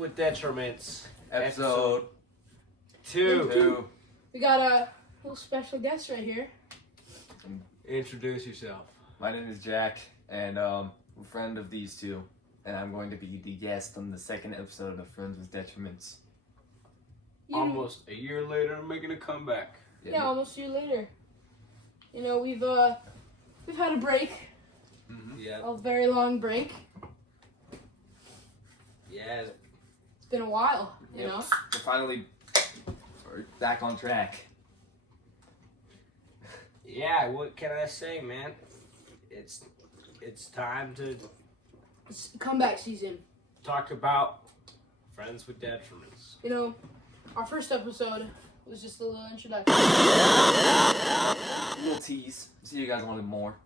with Detriments. Episode 2. We got a little special guest right here. Introduce yourself. My name is Jack, and I'm a friend of these two, and I'm going to be the guest on the second episode of Friends with Detriments. Almost a year later, I'm making a comeback. Yeah, almost a year later. You know, we've had a break. Mm-hmm. Yeah. A very long break. Yeah. It's been a while, you know? We're finally back on track. Yeah, what can I say, man? It's time to It's comeback season. talk about Friends with Detriments. You know, our first episode was just a little introduction. A little tease. See, you guys wanted more.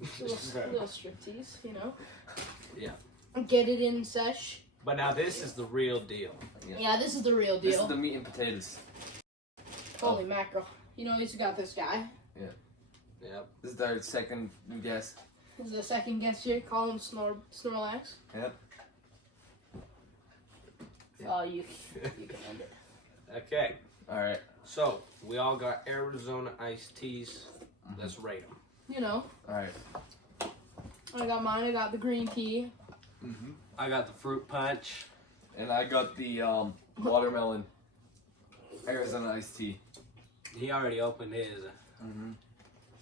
A little striptease, you know? Yeah. Get it in sesh. But now this is the real deal. Yeah, this is the real deal. This is the meat and potatoes. Holy mackerel. You know, he's got this guy. Yep. This is our second guest. This is the second guest here. Call him Snorlax. Yep. Oh, you can end it. Okay. Alright. So, we all got Arizona iced teas. Let's rate them. You know, Alright. I got mine. I got the green tea. Mm-hmm. I got the fruit punch. And I got the watermelon Arizona iced tea. He already opened his. Mm-hmm.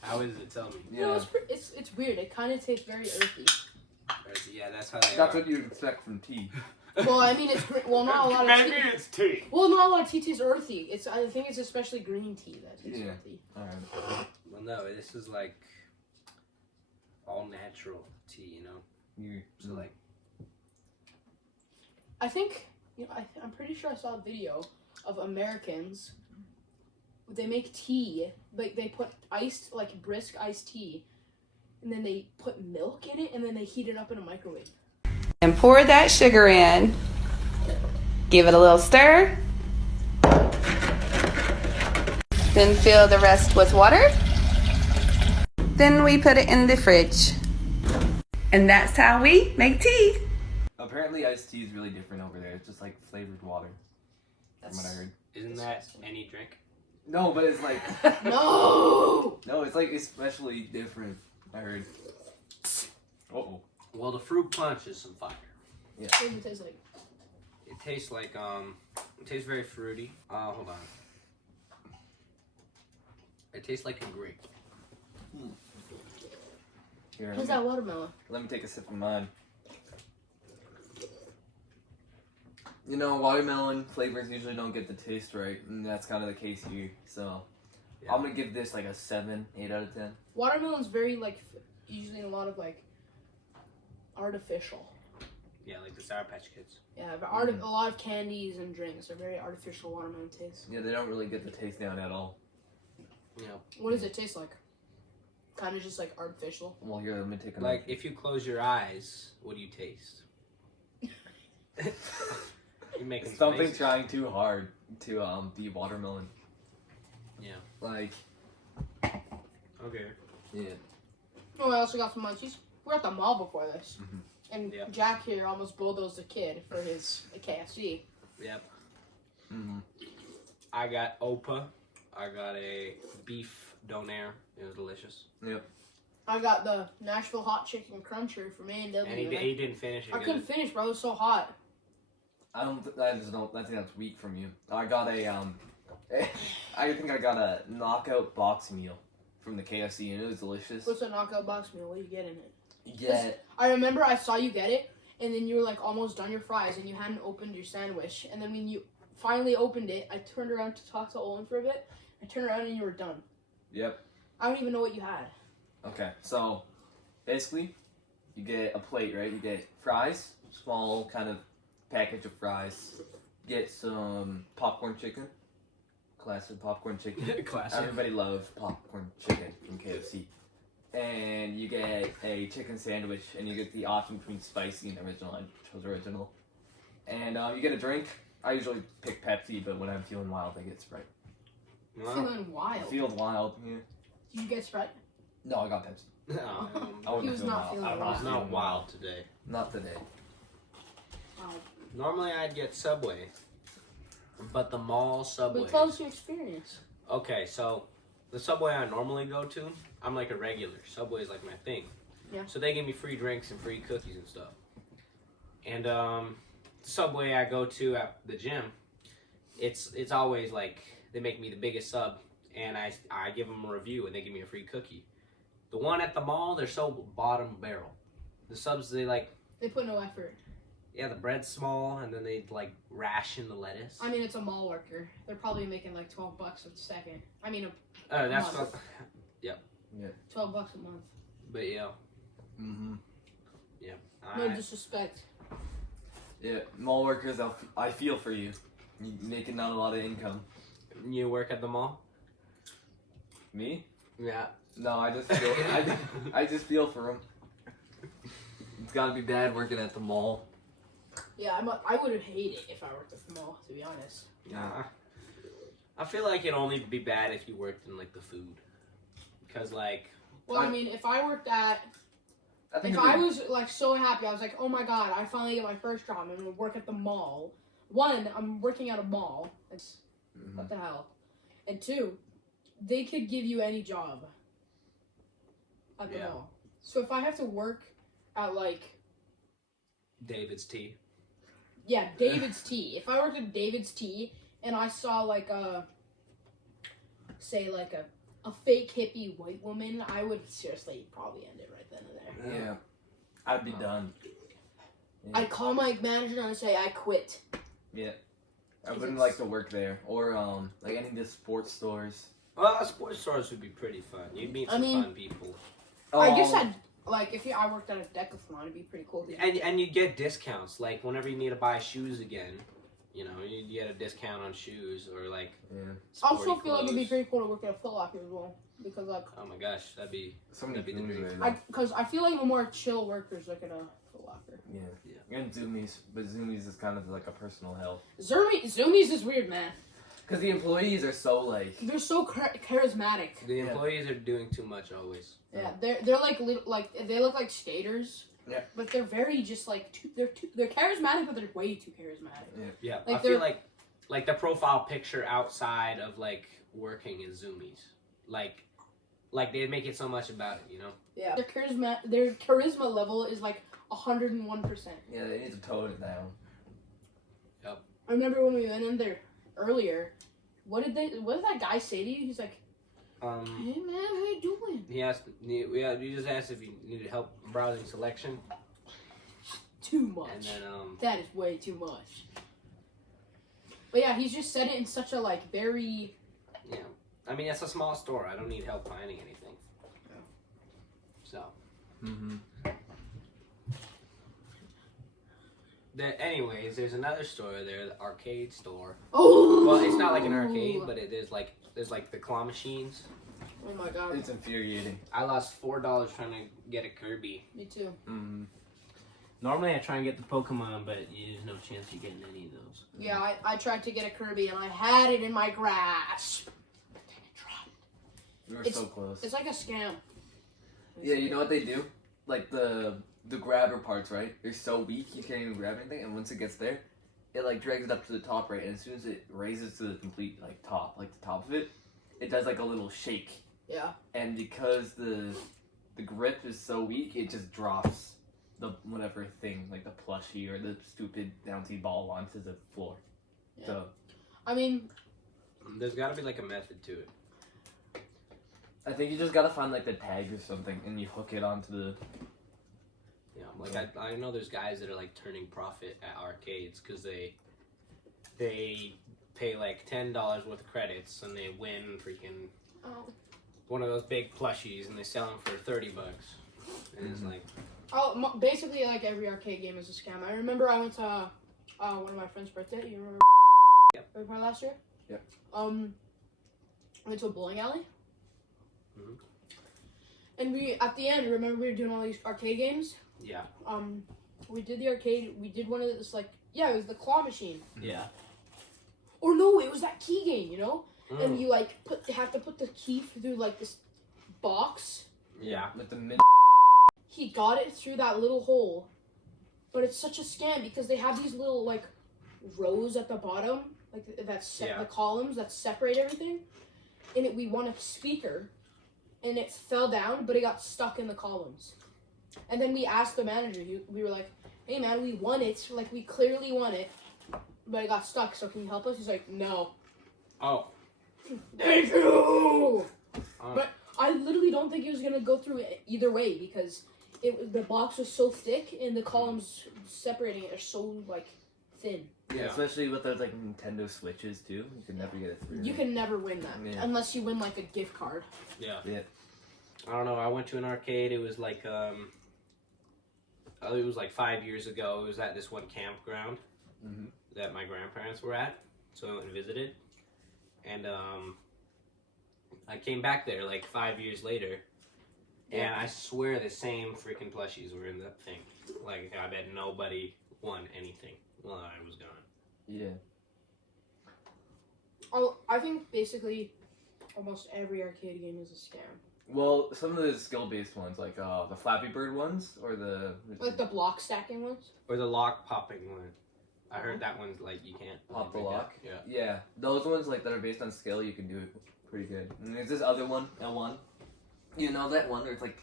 How is it? Tell me. You know, it's weird. It kind of tastes very earthy. Yeah, that's how they That's are. what you'd expect from tea. Well, I mean, not a lot of Maybe tea. it's tea. Well, not a lot of tea tastes earthy. I think it's especially green tea that tastes earthy. Alright. Well, no, this is like all natural tea, you know? So, like, I think, I'm pretty sure I saw a video of Americans. They make tea, like they put brisk iced tea, and then they put milk in it, and then they heat it up in a microwave. And pour that sugar in. Give it a little stir. Then fill the rest with water. Then we put it in the fridge. And that's how we make tea. Apparently iced tea is really different over there. It's just like flavored water. From what I heard. isn't that any drink? No, but it's like No! no, it's like especially different. I heard. Uh-oh. Well, the fruit punch is some fire. Yeah. What does it taste like? It tastes like, it tastes very fruity. Hold on. It tastes like a grape. Here, How's that watermelon? let me take a sip of mine. You know, watermelon flavors usually don't get the taste right, and that's kind of the case here. So, Yeah. I'm gonna give this like a 7, 8 out of 10. Watermelon's very, usually a lot of, artificial. Yeah, like the Sour Patch Kids. Yeah, but a lot of candies and drinks are very artificial watermelon taste. Yeah, they don't really get the taste down at all. Yeah. What does it taste like? Kind of just artificial. Well, here, let me take a Like, if you close your eyes, what do you taste? You're making something faces. trying too hard to be watermelon. Yeah. Like, Okay. yeah. Oh, I also got some munchies. We were at the mall before this. Mhm. And Yep. Jack here almost bulldozed a kid for his KFC. Yep. Mm-hmm. I got Opa. I got a beef donair. It was delicious. Yep. I got the Nashville Hot Chicken Cruncher from A&W. And he didn't finish it. I couldn't finish, bro. It was so hot. I think that's weak from you. I got a I think I got a knockout box meal from the KFC, and it was delicious. What's a knockout box meal? What do you get in it? Yeah. I remember I saw you get it, and then you were almost done your fries, and you hadn't opened your sandwich. And then when you finally opened it, I turned around to talk to Olin for a bit. I turned around and you were done. Yep. I don't even know what you had. Okay, so basically, you get a plate, right? You get fries, small kind of package of fries. Get some popcorn chicken, classic popcorn chicken. Classic. Everybody loves popcorn chicken from KFC. And you get a chicken sandwich, and you get the option between spicy and original. I chose original. And you get a drink. I usually pick Pepsi, but when I'm feeling wild, I get Sprite. Wow. Feeling wild. Feeling wild, yeah. Did you get Sprite? No, I got Pepsi. No, I wouldn't He was feel not wild. feeling I'm I was wild. not wild today. Not today. Normally I'd get Subway, but the mall Subway. But tell us your experience. Okay, so the Subway I normally go to, I'm like a regular. Subway's like my thing. Yeah. So they give me free drinks and free cookies and stuff. And the Subway I go to at the gym, it's always like they make me the biggest sub, and I give them a review and they give me a free cookie. The one at the mall, they're so bottom barrel. The subs, They put no effort. yeah, the bread's small, and then they like ration the lettuce. I mean, it's a mall worker. They're probably making like $12 a second. I mean, That's month. what, $12 a month. but yeah. Mm-hmm. Yeah. No disrespect. Yeah, mall workers, I feel for you. You making not a lot of income. You work at the mall? Me? Yeah. No, I just feel, I just feel for them. It's gotta be bad working at the mall. Yeah, I would hate it if I worked at the mall, to be honest. Nah. I feel like it'd only be bad if you worked in like the food, because like. Well, I mean, if I worked at, if I was like so happy, I was like, oh my god, I finally get my first job. I'm gonna work at the mall. One, I'm working at a mall. It's what the hell. And two, they could give you any job at the mall. So if I have to work at like David's Tea. Yeah, David's Tea. If I worked at David's Tea and I saw like say like a fake hippie white woman, I would seriously probably end it right then and there. Yeah. I'd be done. Yeah. I'd call my manager and I'd say I quit. Yeah. I wouldn't like to work there. Or like any of the sports stores. Well, sports stores would be pretty fun. You'd meet some fun people. I guess I worked at a Decathlon, it'd be pretty cool. And you get discounts. Like whenever you need to buy shoes again, you know, you get a discount on shoes or like. Yeah. I also feel like it'd be pretty cool to work at a Foot Locker as well, because like. Oh my gosh, that'd be so many the dream. Because I feel like the more chill workers look at a Foot Locker. Yeah. And Zoomies, but Zoomies is kind of like a personal hell. Zoomies is weird, man. Because the employees are so like. They're so charismatic. The employees are doing too much always. Yeah, they're like they look like skaters. Yeah. But they're very just like they're charismatic, but they're way too charismatic. Yeah. Like I feel like the profile picture outside of like working is Zoomies. Like they make it so much about it, you know. Yeah. Their charisma level is like 101%. Yeah, they need to tone it down. Yep. I remember when we went in there earlier. What did that guy say to you? He's like, "Hey man, how you doing?" You just asked if you needed help browsing selection. Too much. And then that is way too much. But yeah, he's just said it in such a like very. Yeah, I mean it's a small store. I don't need help finding anything. Yeah. So. Mm-hmm. Anyways, there's another store there, the arcade store. Oh. Well, it's not like an arcade, but there's like the claw machines. Oh my god. It's infuriating. I lost $4 trying to get a Kirby. Me too. Mm-hmm. Normally I try and get the Pokemon, but there's no chance you're getting any of those. Yeah, I tried to get a Kirby and I had it in my grasp. But then it dropped. We were so close. It's like a scam. Yeah, you know what they do? Like the grabber parts, right? They're so weak you can't even grab anything, and once it gets there, it like drags it up to the top, right? And as soon as it raises to the complete like top, like the top of it, it does like a little shake. Yeah. And because the grip is so weak, it just drops the whatever thing, like the plushie or the stupid bouncy ball onto the floor. Yeah. So I mean, there's got to be like a method to it. I think you just gotta find like the tag or something, and you hook it onto the. Yeah, like I know there's guys that are like turning profit at arcades because they pay like $10 worth of credits and they win freaking one of those big plushies and they sell them for $30. And it's like basically like every arcade game is a scam. I remember I went to one of my friend's birthday. You remember? Yep. Last year. Yep. I went to a bowling alley. Mm-hmm. And we at the end, remember we were doing all these arcade games. Yeah. We did the arcade. We did one of this like it was the claw machine. Yeah. Or no, it was that key game, you know. Mm. And you like have to put the key through like this box. Yeah. With the mid. He got it through that little hole, but it's such a scam because they have these little like rows at the bottom, like the columns that separate everything. And we won a speaker, and it fell down, but it got stuck in the columns. And then we asked the manager. We were like, "Hey man, we won it. Like we clearly won it, but it got stuck. So can you help us?" He's like, "No." Oh. Thank you. But I literally don't think it was gonna go through either way because the box was so thick and the columns separating it are so like thin. Yeah. Especially with those like Nintendo Switches too, you can never get it through. You can never win that unless you win like a gift card. Yeah. Yeah. I don't know. I went to an arcade. It was like it was like 5 years ago. It was at this one campground that my grandparents were at, so I went and visited. And I came back there like 5 years later, and I swear the same freaking plushies were in the thing. Like I bet nobody won anything while I was gone. Yeah. Oh, I think basically almost every arcade game is a scam. Well, some of the skill-based ones, like the Flappy Bird ones, or like the block stacking ones, or the lock popping one. I heard that one's like you can't pop the lock. Yeah. Yeah, those ones like that are based on skill, you can do it pretty good. And there's this other one, L1. You know that one where it's like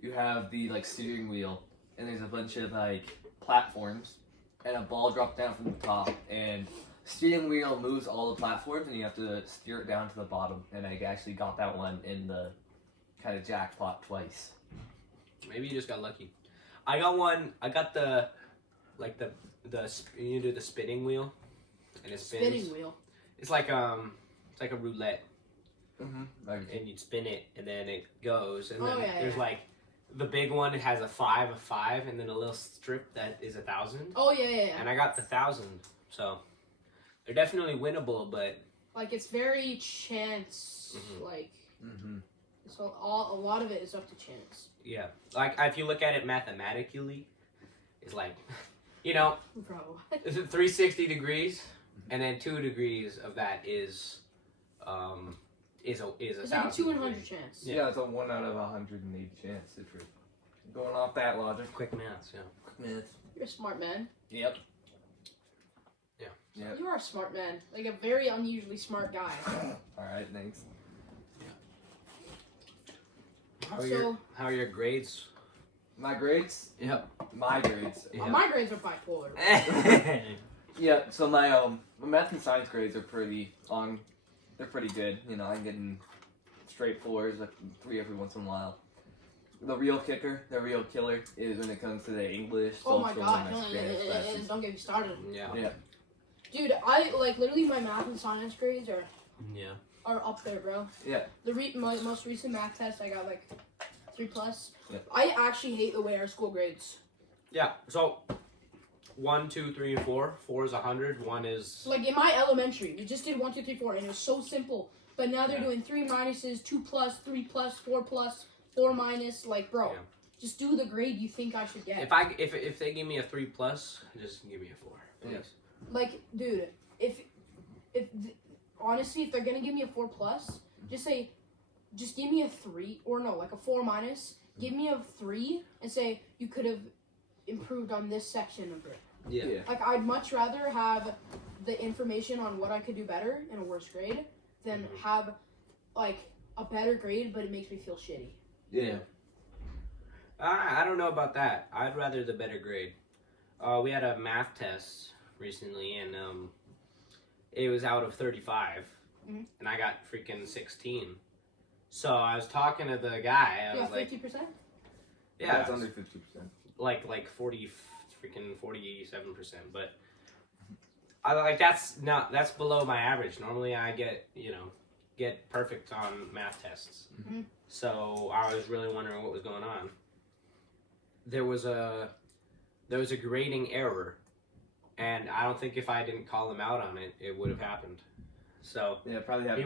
you have the like steering wheel, and there's a bunch of like platforms, and a ball drops down from the top, and steering wheel moves all the platforms, and you have to steer it down to the bottom. And I actually got that one in the kind of jackpot twice. Maybe you just got lucky. I got one. I got the you do the spinning wheel, and it spins. spinning wheel. It's like a roulette, Mm-hmm. and you spin it, and then it goes, and Oh, then yeah, there's like the big one. It has a five, and then a little strip that is 1,000. Oh yeah. And I got the 1,000, so they're definitely winnable, but Like it's very chance. Like so, a lot of it is up to chance. yeah, like if you look at it mathematically, it's like, you know, Bro. is it 360 degrees, and then 2 degrees of that is a It's 1,000. like a 2 in 100 chance. Yeah, it's a 1 out of 180 chance if you're going off that logic. Quick maths, yeah. Quick math. You're a smart man. Yep. Yeah. Yep. You are a smart man. Like a very unusually smart guy. Alright, thanks. How are your grades? My grades? Yep. My grades. My grades are bipolar. Yeah, so my math and science grades are pretty they're pretty good. You know, I'm getting straight 4s, like 3 every once in a while. The real kicker, the real killer is when it comes to the English, Oh my social, god, and Spanish classes. don't get me started. Yeah. Dude, I like literally my math and science grades are Yeah. up there, bro. Yeah. The most recent math test, I got like 3+. Yeah. I actually hate the way our school grades. Yeah. So 1, 2, 3, and 4. 4 is 100. 1 is Like in my elementary, we just did 1, 2, 3, 4, and it was so simple. But now they're doing 3 minuses, 2+, 3+, 4+, 4 minus. Like, bro, just do the grade you think I should get. if they give me a 3+, just give me a 4. Please. Yeah. Like, dude, honestly, if they're gonna give me a 4+, just give me a 3, or no, like a 4 minus. Give me a 3 and say you could have improved on this section of it. Yeah. Like, I'd much rather have the information on what I could do better in a worse grade than have like a better grade, but it makes me feel shitty. Yeah. I don't know about that. I'd rather the better grade. We had a math test recently, and it was out of 35, and I got freaking 16. So I was talking to the guy. I was like, 50%? yeah, That's under 50%. like 47%, but I like that's below my average. Normally I get perfect on math tests. So I was really wondering what was going on. There was a grading error, and I don't think if I didn't call him out on it, it would have happened. So Yeah, probably he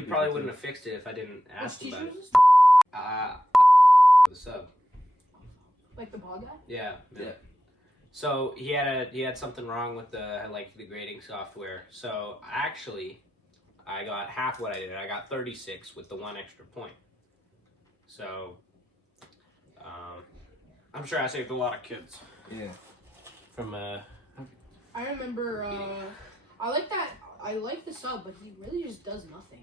probably wouldn't have fixed it if I didn't ask him about it. The sub. Like the ball guy? Yeah. So he had something wrong with the grading software. So actually, I got half what I did. I got 36 with the 1 extra point. So I'm sure I saved a lot of kids. Yeah. from I remember. I like that. I like the sub, but he really just does nothing.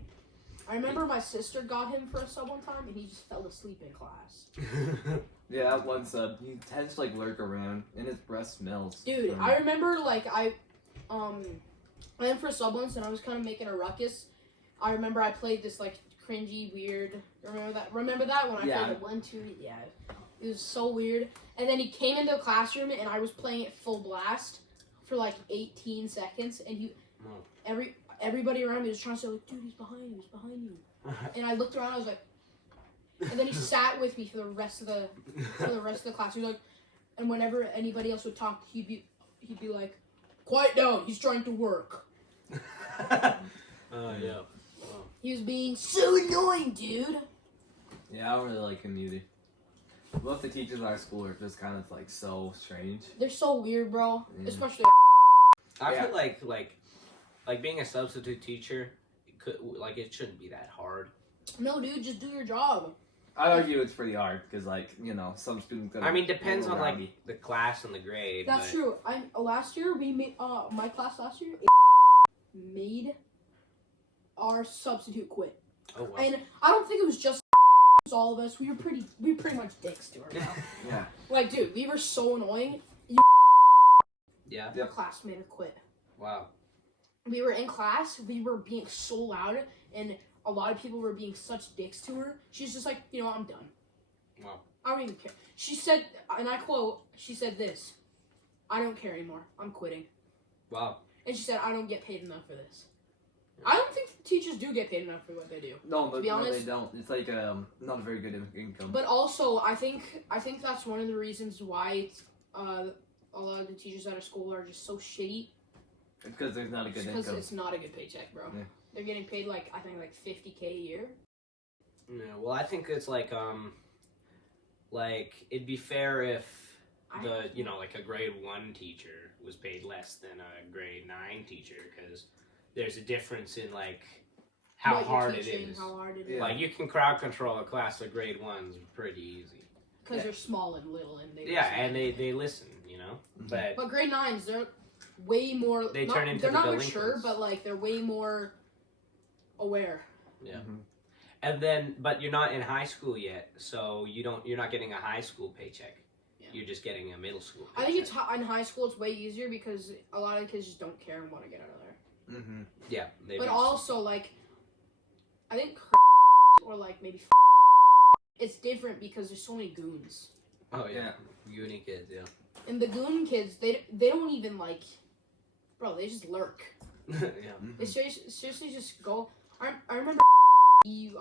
I remember my sister got him for a sub one time, and he just fell asleep in class. Yeah, that one sub, he tends to like lurk around, and his breath smells. Dude, I remember like I went for a sub once, and I was kind of making a ruckus. I remember I played this like cringy, weird. Remember that? Remember that when I played the 1, 2? Yeah, it was so weird. And then he came into the classroom, and I was playing it full blast for like 18 seconds, and everybody around me was trying to say, like, dude, he's behind you, he's behind you. And I looked around, I was like, and then he sat with me for the rest of the class. He was like, and whenever anybody else would talk, he'd be like, quiet down, he's trying to work. Yeah. Wow. He was being so annoying, dude. Yeah, I don't really like him either. Both the teachers at our school are just kind of like so strange. They're so weird, bro. Yeah. Especially. I feel like being a substitute teacher, it shouldn't be that hard. No, dude, just do your job. I'd argue it's pretty hard because, like, you know, some students. I mean, depends on like the class and the grade. That's true. Last year we made my class last year made our substitute quit, Oh wow. and I don't think it was just all of us. We were pretty much dicks to her. Bro. Yeah. Like, dude, we were so annoying. Yeah. Our class made her quit. Wow. We were in class. We were being so loud, and a lot of people were being such dicks to her. She's just like, you know what, I'm done. Wow. I don't even care. She said, and I quote, she said this, I don't care anymore. I'm quitting. Wow. And she said, I don't get paid enough for this. I don't think teachers do get paid enough for what they do. No, but be honest, they don't. It's like not a very good income. But also, I think that's one of the reasons why a lot of the teachers at our school are just so shitty. It's because there's not a good Because income. it's not a good paycheck, bro. Yeah. They're getting paid like $50K a year. Yeah. Well, I think it's like it'd be fair if like a grade 1 teacher was paid less than a grade 9 teacher, because there's a difference in like how What you're hard it teaching, is. How hard it is. Like, you can crowd control a class of grade 1s pretty easy. Because they're small and little, and they Yeah, listen. and they listen, you know. Mhm. But grade 9s, they're way more. They turn into They're the not mature, delinquents. but like they're way more aware. Yeah. Mhm. And then, but you're not in high school yet, so you're not getting a high school paycheck. Yeah. You're just getting a middle school I paycheck. think in high school it's way easier because a lot of the kids just don't care and want to get out of there. Mm-hmm. Yeah. But also, like, I think or like maybe it's different because there's so many goons. Oh yeah. Uni kids, yeah. And the goon kids, they don't even like, bro, they just lurk. Yeah. They seriously just go. I remember you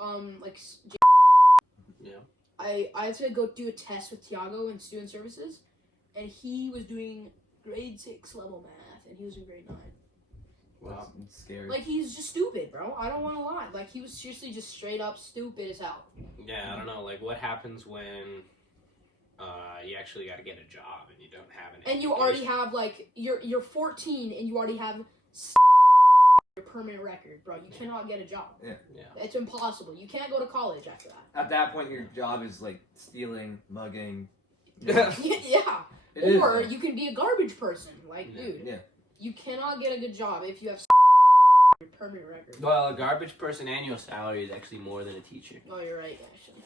Yeah. I had to go do a test with Tiago in student services, and he was doing grade 6 level math, and he was in grade 9. Wow, it's scary. Like, he's just stupid, bro. I don't want to lie. Like, he was seriously just straight up stupid as hell. Yeah, I don't know. Like, what happens when you actually got to get a job and you don't have an And you education? already have, like, you're 14 and you already have your permanent record, bro. You cannot get a job. Yeah. Yeah. It's impossible. You can't go to college after that. At that point, your job is like stealing, mugging. Yeah. It is, Or though. you can be a garbage person. Like, Yeah. dude. Yeah. You cannot get a good job if you have your permanent record. Well, a garbage person annual salary is actually more than a teacher. Oh, you're right, actually.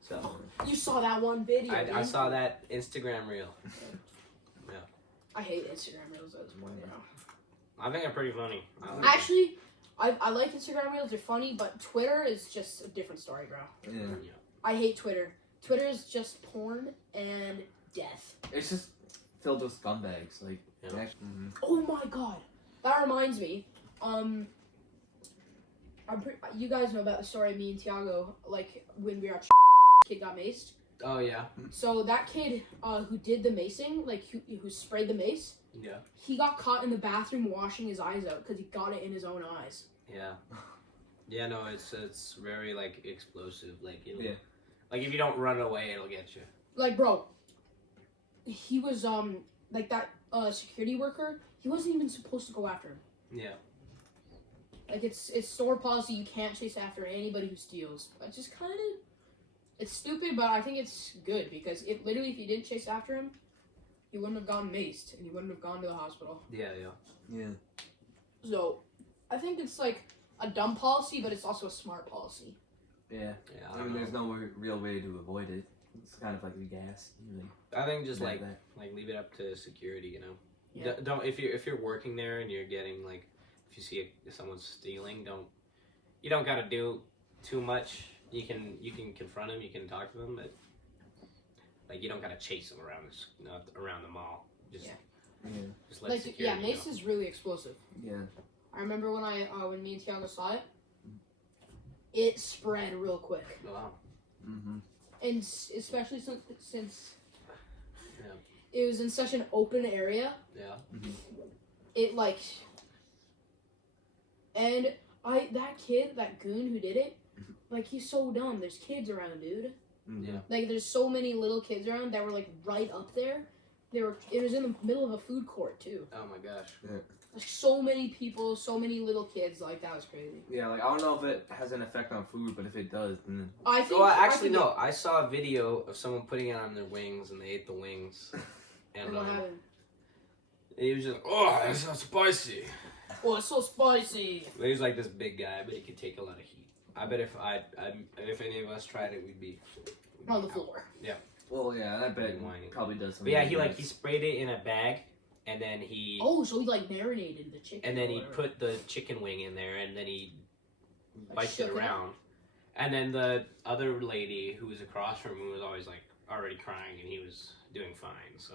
So You saw that one video. I dude. saw that Instagram reel. I hate Instagram reels at this point, bro. I think they're pretty funny. I like Actually, I like Instagram reels. They're funny, but Twitter is just a different story, bro. Yeah. them. I hate Twitter. Twitter is just porn and death. It's just filled with scumbags. Like, Yeah. actually, Oh my god, that reminds me. You guys know about the story of me and Tiago, like when we were at kid got maced. Oh yeah. So that kid who did the macing, like who sprayed the mace, Yeah. he got caught in the bathroom washing his eyes out because he got it in his own eyes. Yeah. Yeah. No, it's very like explosive. Like it'll, Yeah. like if you don't run away, it'll get you. Like, bro, he was like that security worker. He wasn't even supposed to go after him. Yeah. Like it's store policy. You can't chase after anybody who steals. It's just kind of, it's stupid, but I think it's good because if you didn't chase after him, he wouldn't have gotten maced, and he wouldn't have gone to the hospital. Yeah. Yeah. So, I think it's like a dumb policy, but it's also a smart policy. Yeah. Yeah. I mean, there's no real way to avoid it. It's kind of like the gas. Really. I think just Like like that. leave it up to security. You know. Yeah. Don't if you're working there and you're getting like if you see someone's stealing, you don't gotta do too much. You can confront them. You can talk to them, but like you don't gotta chase them around the mall. Just just let Like, security yeah, mace know. is really explosive. Yeah. I remember when me and Tiago saw it, it spread real quick. Wow. Mm-hmm. And especially since Yeah. it was in such an open area, Yeah. it like, and that goon who did it, like, he's so dumb. There's kids around, dude. Yeah. Like, there's so many little kids around that were like right up there. It was in the middle of a food court too. Oh my gosh. Like, so many people, so many little kids. Like, that was crazy. Yeah, like I don't know if it has an effect on food, but if it does, then I think. Well, I actually, think no. I saw a video of someone putting it on their wings, and they ate the wings. And What happened? he was just, oh, that's not spicy. Oh, it's so spicy. But he was like this big guy, but he could take a lot of heat. I bet if if any of us tried it, we'd be On the out. floor. well, yeah, I bet Whining. probably does But something. yeah, he sprayed it in a bag, and then he Oh, so he like marinated the chicken. and then or he whatever. put the chicken wing in there, and then he Like, wiped shook it it up. around. And then the other lady who was across from him was always like already crying, and he was doing fine. So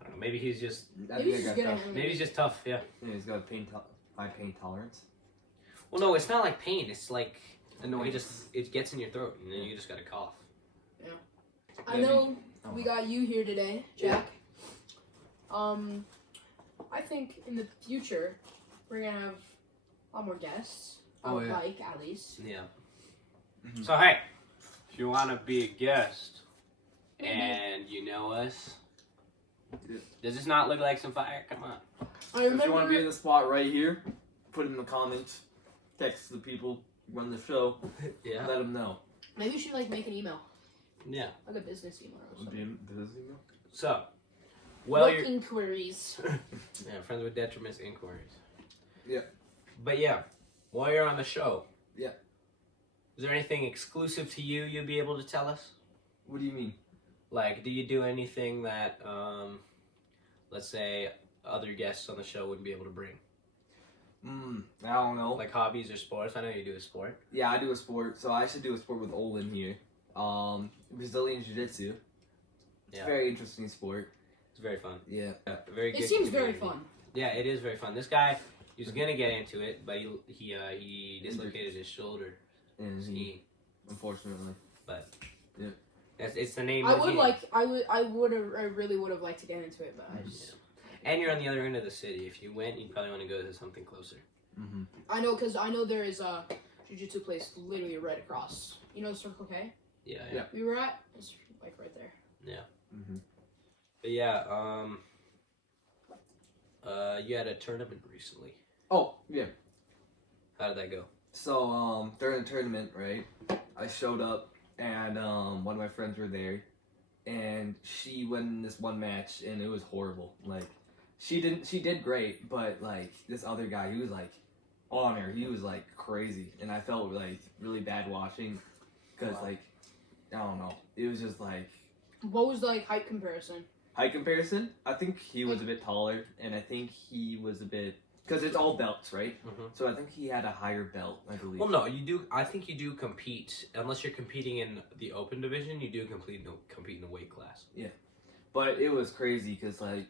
I don't know. Maybe he's just Maybe he's just good at handling maybe he's it. just tough. Yeah. Yeah, he's got a high pain tolerance. Well, no, it's not like pain. It's like it gets in your throat, and then you just gotta cough. I Maybe- know Oh. we got you here today, Jack. I think in the future we're gonna have a lot more guests. I Oh, would yeah. like, at least. Yeah. Mhm. So hey, if you want to be a guest and you know us, Yeah. does this not look like some fire? Come on. I If you want to be in remember. the spot right here, put it in the comments. Text the people who run the show. Yeah. Let them know. Maybe we should like make an email, Yeah. like a business email or something. So, well, Work you're inquiries. friends with Detriments inquiries. Yeah. But yeah, while you're on the show, Yeah. is there anything exclusive to you you'd be able to tell us? What do you mean? Like, do you do anything that, let's say, other guests on the show wouldn't be able to bring? I don't know. Like hobbies or sports? I know you do a sport. Yeah, I do a sport, so I should do a sport with Olin here. Brazilian Jiu-Jitsu. It's Yeah. a very interesting sport. It's very fun. Yeah. Very good. It seems very community. fun. Yeah, it is very fun. This guy, he was gonna get into it, but he dislocated his shoulder And skiing. unfortunately. It's the name. I of the game. I really would have liked to get into it, but I just. And you're on the other end of the city. If you went, you'd probably want to go to something closer. Mm-hmm. I know, because I know there is a jiu-jitsu place literally right across. You know Circle K? Yeah. Yeah. We were at? It's like right there. Mm-hmm. But yeah, you had a tournament recently. Oh, yeah. How did that go? So, during the tournament, right, I showed up, and, one of my friends were there, and she went in this one match, and it was horrible. Like, she did great, but, like, this other guy, he was, like, on her. He was, like, crazy, and I felt, like, really bad watching, because, Wow. like, I don't know. It was just, like, What was the like height comparison? height comparison, I think he was a bit taller, and I think he was a bit, because it's all belts, right? Mm-hmm. So I think he had a higher belt, I believe. Well, no, you do. I think you do compete unless you're competing in the open division. You do compete in a weight class. But it was crazy because, like,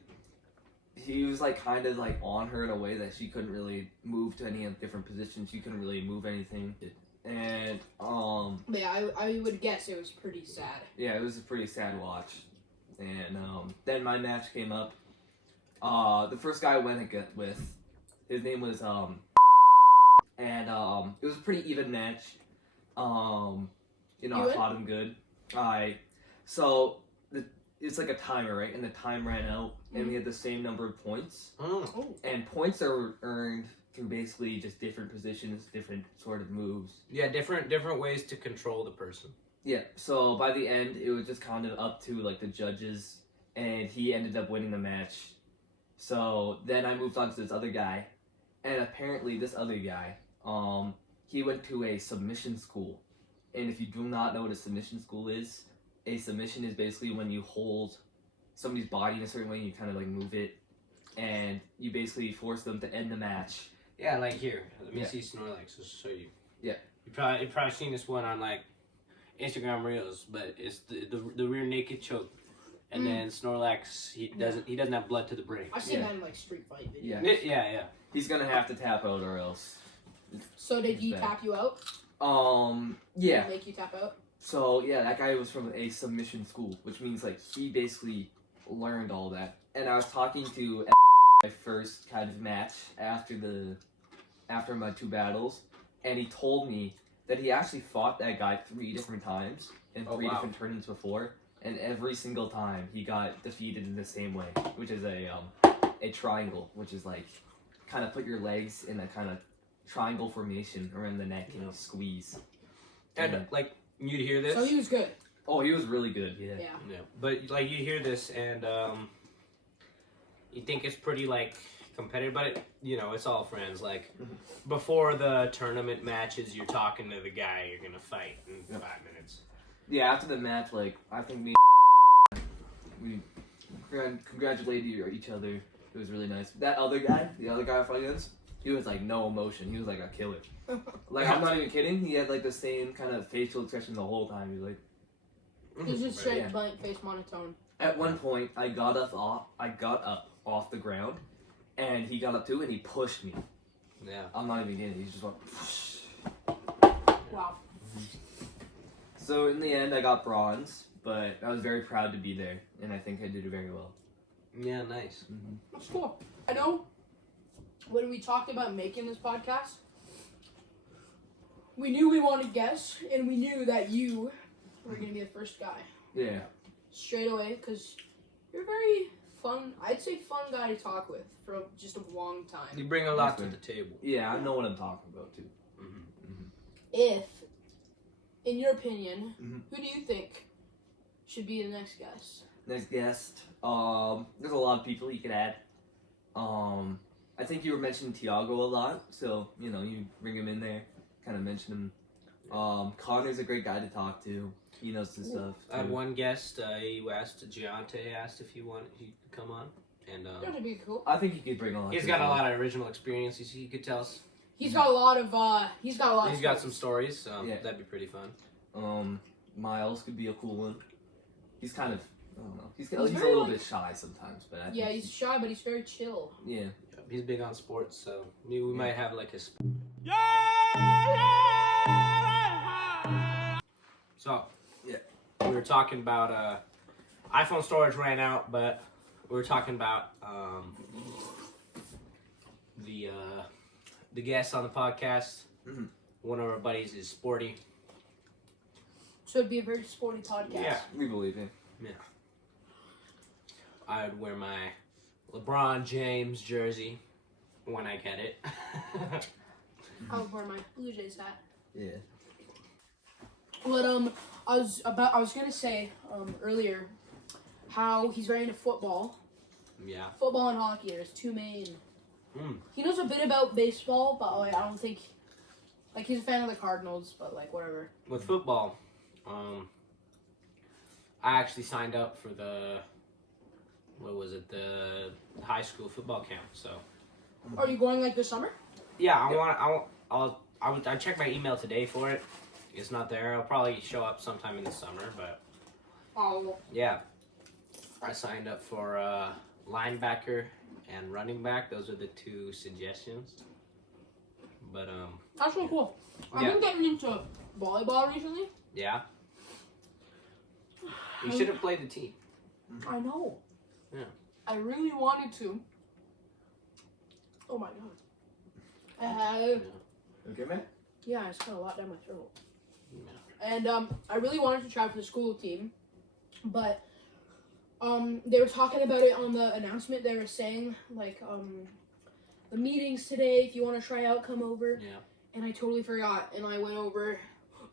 he was, like, kind of, like, on her in a way that she couldn't really move to any different positions. She couldn't really move anything. And, But yeah, I would guess it was pretty sad. yeah, it was a pretty sad watch. And, then my match came up. The first guy I went with, his name was, and, it was a pretty even match. You know, You I win? fought him good. So, it's like a timer, right? And the time ran out, and we had the same number of points. Oh. And points are earned through basically just different positions, different sort of moves. Yeah, different ways to control the person. Yeah, so by the end, it was just kind of up to, like, the judges and he ended up winning the match. So then I moved on to this other guy, and apparently this other guy, he went to a submission school. And if you do not know what a submission school is, a submission is basically when you hold somebody's body in a certain way and you kind of like move it, and you basically force them to end the match. Yeah, like here. Let me Yeah. see Snorlax. Just show you. Yeah. You probably seen this one on like Instagram Reels, but it's the rear naked choke, and then Snorlax he doesn't have blood to the brain. I've seen Yeah. that in like Street Fight videos. Yeah. Yeah. He's gonna have to tap out or else. So did he Bad. tap you out? Yeah. Make you tap out? So yeah, that guy was from a submission school, which means like he basically learned all that. And I was talking to my first kind of match after my 2 battles, and he told me that he actually fought that guy 3 different times in 3 wow. different tournaments before, and every single time he got defeated in the same way, which is a triangle, which is like kind of put your legs in a kind of triangle formation around the neck and you squeeze. And like you'd hear this. So he was good. Oh, he was really good. Yeah. Yeah. Yeah, but like you hear this and you think it's pretty like competitive, but it's all friends. Like before the tournament matches, you're talking to the guy you're gonna fight in 5 minutes. Yeah. After the match, like I think we congratulated each other. It was really nice. That other guy, the other guy I fought against, he was like no emotion. He was like a killer. Like I'm not even kidding. He had like the same kind of facial expression the whole time. He was like. He was just straight Yeah. blank face monotone. At one point, I got up off the ground, and he got up too, and he pushed me. Yeah. I'm not even kidding. He just went. Wow. So in the end, I got bronze, but I was very proud to be there, and I think I did it very well. Yeah, nice. That's cool. I know when we talked about making this podcast, we knew we wanted guests, and we knew that you were going to be the first guy. Yeah. Straight away, because you're a very fun, I'd say fun guy to talk with for just a long time. You bring a lot to the table. Yeah, I know what I'm talking about too. If, in your opinion, Mhm. who do you think should be the next guest? Next guest. There's a lot of people you could add. I think you were mentioning Tiago a lot, so you bring him in there, kind of mention him. Connor's a great guy to talk to. He knows his stuff. I had too. one guest. Giante asked if he could come on, and That would be cool. I think he could bring a lot. he's got a lot of original experiences. He could tell us. He's got a lot of, He's got some stories, so Yeah. that'd be pretty fun. Miles could be a cool one. He's kind of, I don't know. He's a very, little like- bit shy sometimes, but I think Yeah, he's shy, but he's very chill. yeah. He's big on sports, so maybe we might have like a. So, Yeah. we were talking about iPhone storage ran out, but we were talking about the guest on the podcast. Mhm. One of our buddies is Sporty. So it'd be a very sporty podcast. Yeah. We believe him. I would wear my LeBron James jersey when I get it. I would wear my Blue Jays hat. Yeah. But I was gonna say earlier how he's very into football. Yeah. Football and hockey are his two main. Mm. He knows a bit about baseball, but like, I don't think he's a fan of the Cardinals, but like whatever. With football, I actually signed up for the high school football camp. So Are you going like this summer? yeah, I checked my email today for it. It's not there. I'll probably show up sometime in the summer, but Oh, yeah, I signed up for linebacker and running back. Those are the 2 suggestions. But that's so cool. I've Yeah. been getting into volleyball recently. yeah, you should have played the team. I know. Yeah. I really wanted to. Oh my god. Okay, man. Yeah, it's got a lot down my throat. Yeah. And I really wanted to try for the school team, but they were talking about it on the announcement. They were saying like the meetings today. If you want to try out, come over. Yeah. And I totally forgot, and I went over.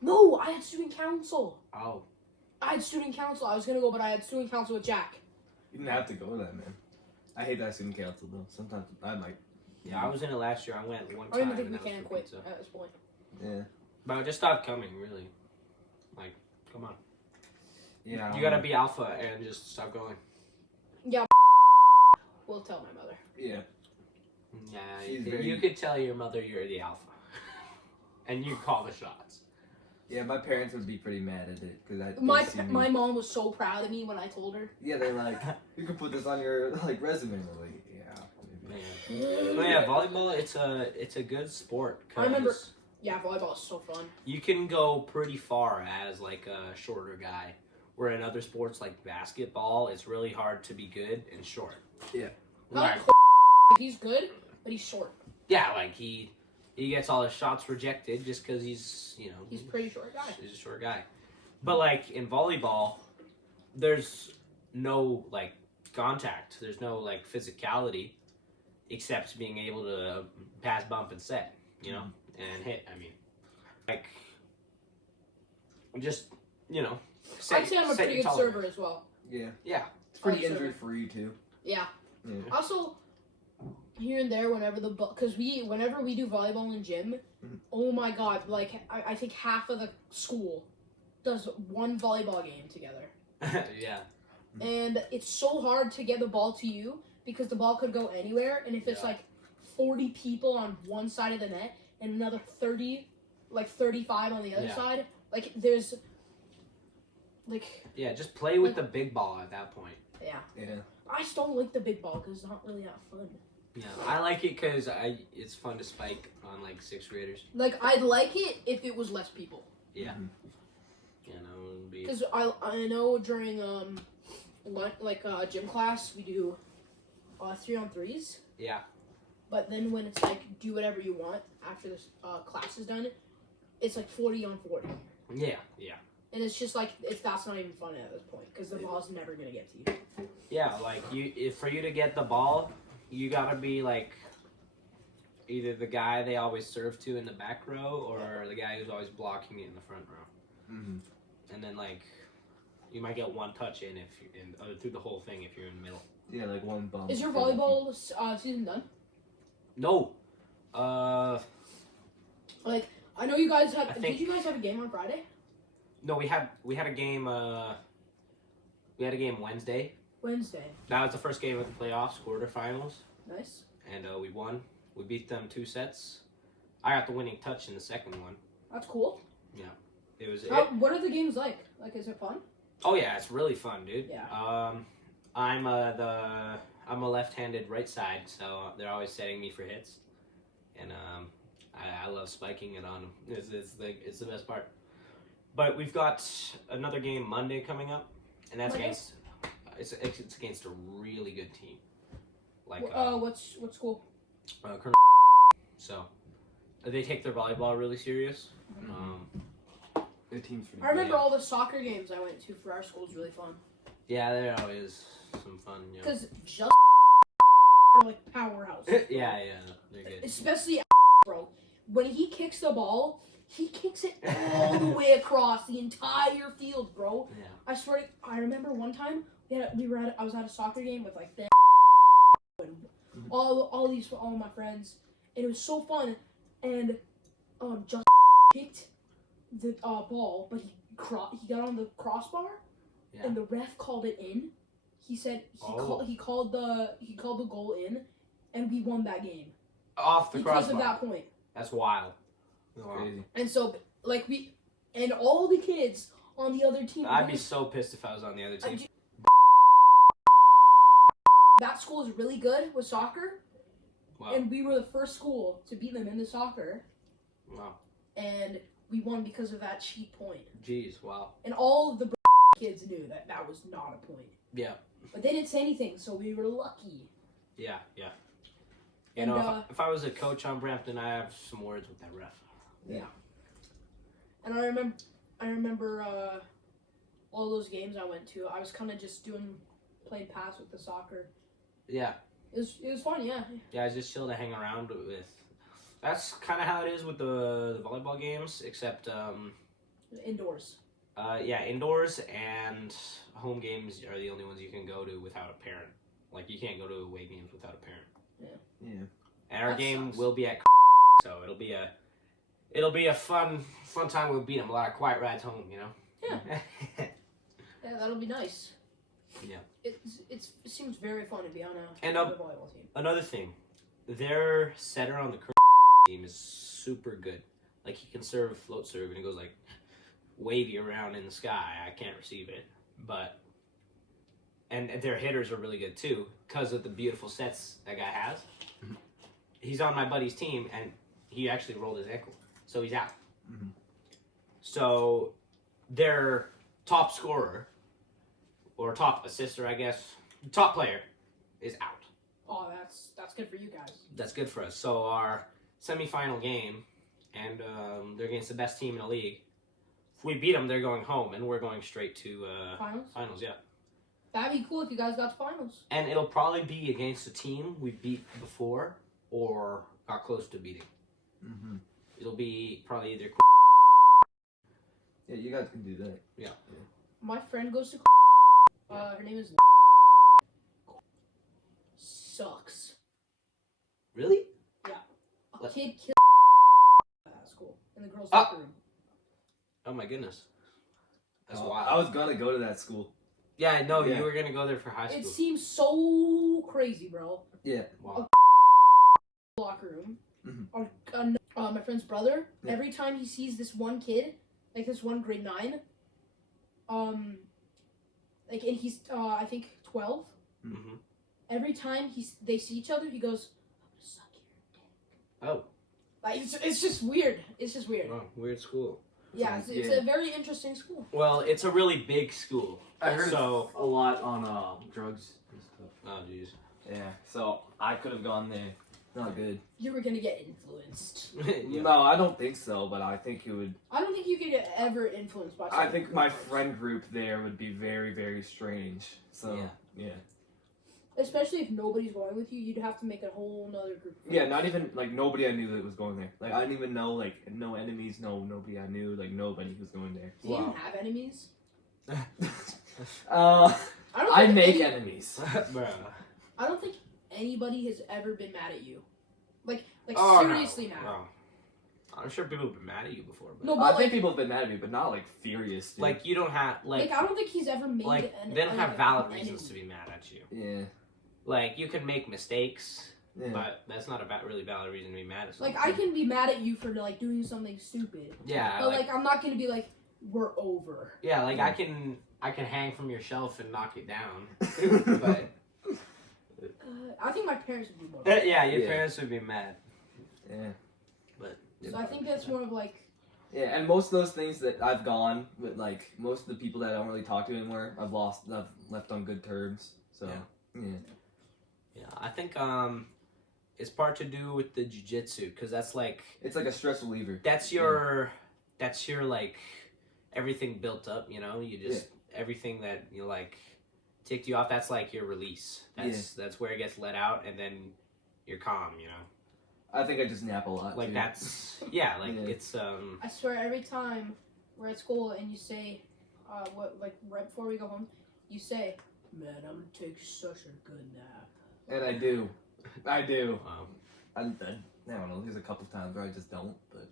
No, I had student council. Oh. I had student council. I was gonna go, but I had student council with Jack. You didn't have to go to that, man. I hate that I couldn't cancel though. Sometimes I might. Yeah, I was in it last year. I went one I time. don't even think and we that was can for quit pizza. at this point. Yeah. But I just stopped coming, really. Like, come on. Yeah. You gotta be alpha and just stop going. Yeah. We'll tell my mother. Yeah. Yeah, She's you very- could tell your mother you're the alpha. And you call the shots. Yeah, my parents would be pretty mad at it because My mom was so proud of me when I told her. Yeah, they're like, you can put this on your like resume. I'm like, yeah. Maybe. But yeah, volleyball, it's a good sport. I remember- 'cause Yeah, volleyball is so fun. you can go pretty far as like a shorter guy. Where in other sports like basketball, it's really hard to be good and short. Yeah. Like, He's good, but he's short. yeah, like he gets all his shots rejected just because he's He's a pretty short guy. He's a short guy. But like in volleyball, there's no like contact. There's no like physicality, except being able to pass, bump, and set. And hit. I mean, like just I'd say I'm a pretty good server as well. Yeah. Yeah. It's pretty Oh, injury free too. Yeah. Yeah. Also, here and there, whenever whenever we do volleyball in gym, oh my god, like I think half of the school does one volleyball game together, Yeah. and it's so hard to get the ball to you because the ball could go anywhere, and if it's like 40 people on one side of the net and another 30, like 35 on the other Yeah. side, like there's like Yeah. Just play with the big ball at that point. yeah. Yeah. I just don't like the big ball because it's not really that fun. Yeah. I like it because it's fun to spike on like sixth graders. Like I'd like it if it was less people. Yeah. Mhm. It'd be Because I know during gym class we do 3-on-3s. Yeah. But then when it's like do whatever you want after this class is done, it's like 40-on-40, Yeah. Yeah. and it's just like that's not even fun at this point because the ball's never gonna get to you. Yeah, like for you to get the ball, you gotta be like either the guy they always serve to in the back row or the guy who's always blocking it in the front row. Mm-hmm. And then like you might get one touch in through the whole thing if you're in the middle. Yeah, like one bump. Is your volleyball season done? No, Like I know you guys had. I Did think- you guys have a game on Friday? no, we had a game. We had a game Wednesday. Wednesday. That was the first game of the playoffs, quarterfinals, Nice. and we won. We beat them 2 sets. I got the winning touch in the second one. That's cool. It was. What are the games like? Like, is it fun? Oh yeah, it's really fun, dude. Yeah. I'm a left-handed right side, so they're always setting me for hits, and I love spiking it on them. It's the best part. But we've got another game Monday coming up, and that's Monday? against it's against a really good team. Like What school? Colonel. So they take their volleyball really serious. The team's pretty I remember Yeah. all the soccer games I went to for our school was really fun. Yeah, there always some fun. You know. Because just are like powerhouse. yeah, they're good. Especially bro. When he kicks the ball, he kicks it all the way across the entire field, bro. Yeah. I swear, I remember one time I was at a soccer game with like and all my friends, and it was so fun. And just kicked the ball, but he got on the crossbar, Yeah. and the ref called it in. He said he called the goal in, and we won that game Off the because crossbar. of that point. That's wild. crazy. And so and all the kids on the other team. I'd be so pissed if I was on the other team. That school is really good with soccer, Wow. and we were the first school to beat them in the soccer, Wow. and we won because of that cheap point. Jeez. Wow. And all of the kids knew that was not a point. Yeah. But they didn't say anything, so we were lucky. Yeah. You And, know, if I was a coach on Brampton, I have some words with that ref. And I remember all those games I went to. I was kind of just playing pass with the soccer. Yeah. It was fun, yeah. Yeah, it's just chill to hang around with. That's kind of how it is with the volleyball games, except Indoors. Yeah, indoors and home games are the only ones you can go to without a parent. Like, you can't go to away games without a parent. Yeah. And our That game sucks. will be at so it'll be a fun time. We'll beat them. A lot of quiet rides home, you know. Yeah. Yeah, that'll be nice. Yeah. It seems very fun to be on a And, volleyball team. Another thing, their setter on the team is super good. Like, he can serve float serve and it goes like wavy around in the sky. I can't receive it, but and their hitters are really good too because of the beautiful sets that guy has. He's on my buddy's team and he actually rolled his ankle, so he's out. Mm-hmm. So their top scorer or top assister, I guess, top player is out. Oh, that's good for you guys. That's good for us. So our semifinal game, and they're against the best team in the league. If we beat them, they're going home, and we're going straight to Finals? finals. Yeah, That'd be cool if you guys got to finals. and it'll probably be against a team we beat before or got close to beating. Mm-hmm. It'll be probably either. Yeah, you guys can do that. My friend goes to her name is sucks. Really? A What? kid killed at school in the girls' Ah. locker room. Oh my goodness. That's Oh, wild. I was gonna go to that school. Yeah, I know Yeah. you were gonna go there for high It school. seems so crazy, bro. Wow. Locker room. Mhm. My friend's brother. Yeah. Every time he sees this one kid, like this one grade 9, like and he's I think 12. Mm-hmm. Every time they see each other, he goes, "I'm gonna suck your dick." Oh, Like it's just weird. It's just weird. wow, weird school. Yeah, it's Yeah. a very interesting school. Well, it's a really big school. I heard So- a lot on drugs and stuff. Oh, jeez. Yeah, so I could have gone there. Not good. You were gonna get influenced. Yeah. No, I don't think so, but I think it would. I don't think you could get ever influenced by. I something think my influenced. friend group there would be very, very strange. So, yeah. Especially if nobody's going with you, you'd have to make a whole nother group. Of Yeah, friends. not even, like, nobody I knew that was going there. Like, I didn't even know, like, no enemies, nobody I knew, like, nobody who's going there. Do you even Wow. have enemies? I I don't. make think enemies. Bruh. I don't think anybody has ever been mad at you. Like Oh, seriously no. mad. No. I'm sure people have been mad at you before, but No, I but think like, people have been mad at me, but not, like, furious. Dude. like you don't have like I don't think he's ever made like an. they don't have like, valid an reasons to enemy. be mad at you. Yeah. Like you can make mistakes, Yeah. but that's not a really valid reason to be mad at someone. Like I can be mad at you for like doing something stupid, Yeah, but like I'm not gonna be like we're over. yeah, like Yeah. I can hang from your shelf and knock it down, but I think my parents would be more. yeah, your Yeah. parents would be mad. Yeah. So I think that's more of like Yeah, and most of those things that I've gone with, like, most of the people that I don't really talk to anymore, I've left on good terms. So, yeah. Yeah, I think it's part to do with the jujitsu because that's like It's like a stress reliever. that's your like everything built up. You know, you just everything that you like ticked you off. That's like your release. That's where it gets let out, and then you're calm. You know, I think I just nap a lot, like too. that's it's I swear every time we're at school and you say, what like right before we go home, you say, "Man, I'm gonna take such a good nap." And I do. I do. wow. I don't know, there's a couple times where I just don't, but...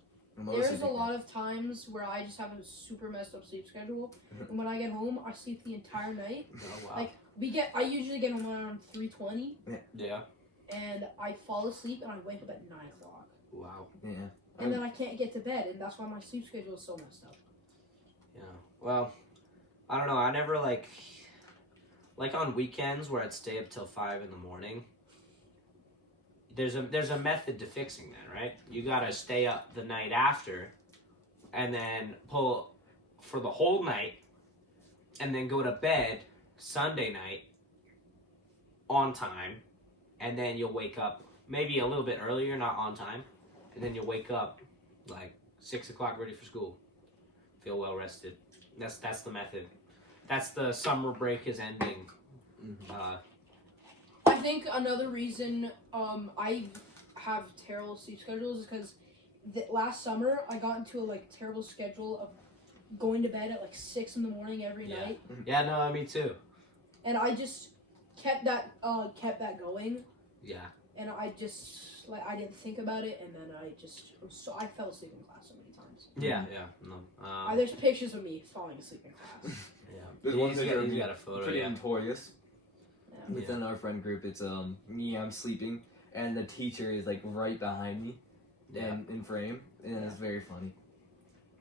There's a lot of times where I just have a super messed up sleep schedule, and when I get home, I sleep the entire night. Oh, wow. Like I usually get home around 3:20, Yeah. and I fall asleep and I wake up at 9 o'clock, Wow. Yeah. and then I can't get to bed, and that's why my sleep schedule is so messed up. Yeah. Well, I don't know. I never like on weekends where I'd stay up till 5 in the morning. There's a method to fixing that, right? You gotta stay up the night after, and then pull for the whole night, and then go to bed Sunday night on time, and then you'll wake up maybe a little bit earlier, not on time, and then you'll wake up like 6 o'clock ready for school. Feel well rested. That's the method. That's the summer break is ending. I think another reason I have terrible sleep schedules is because last summer I got into a like terrible schedule of going to bed at like 6 in the morning every Yeah. night, Yeah, no, me too. and I just kept that going, Yeah. and I just like I didn't think about it, and then I fell asleep in class so many times. Yeah, yeah. No. There's pictures of me falling asleep in class. Yeah. There's one He's picture of me, got a photo, pretty yeah. notorious. Yeah. Within our friend group, it's me. I'm sleeping, and the teacher is like right behind me, Yeah. in frame, and it's very funny.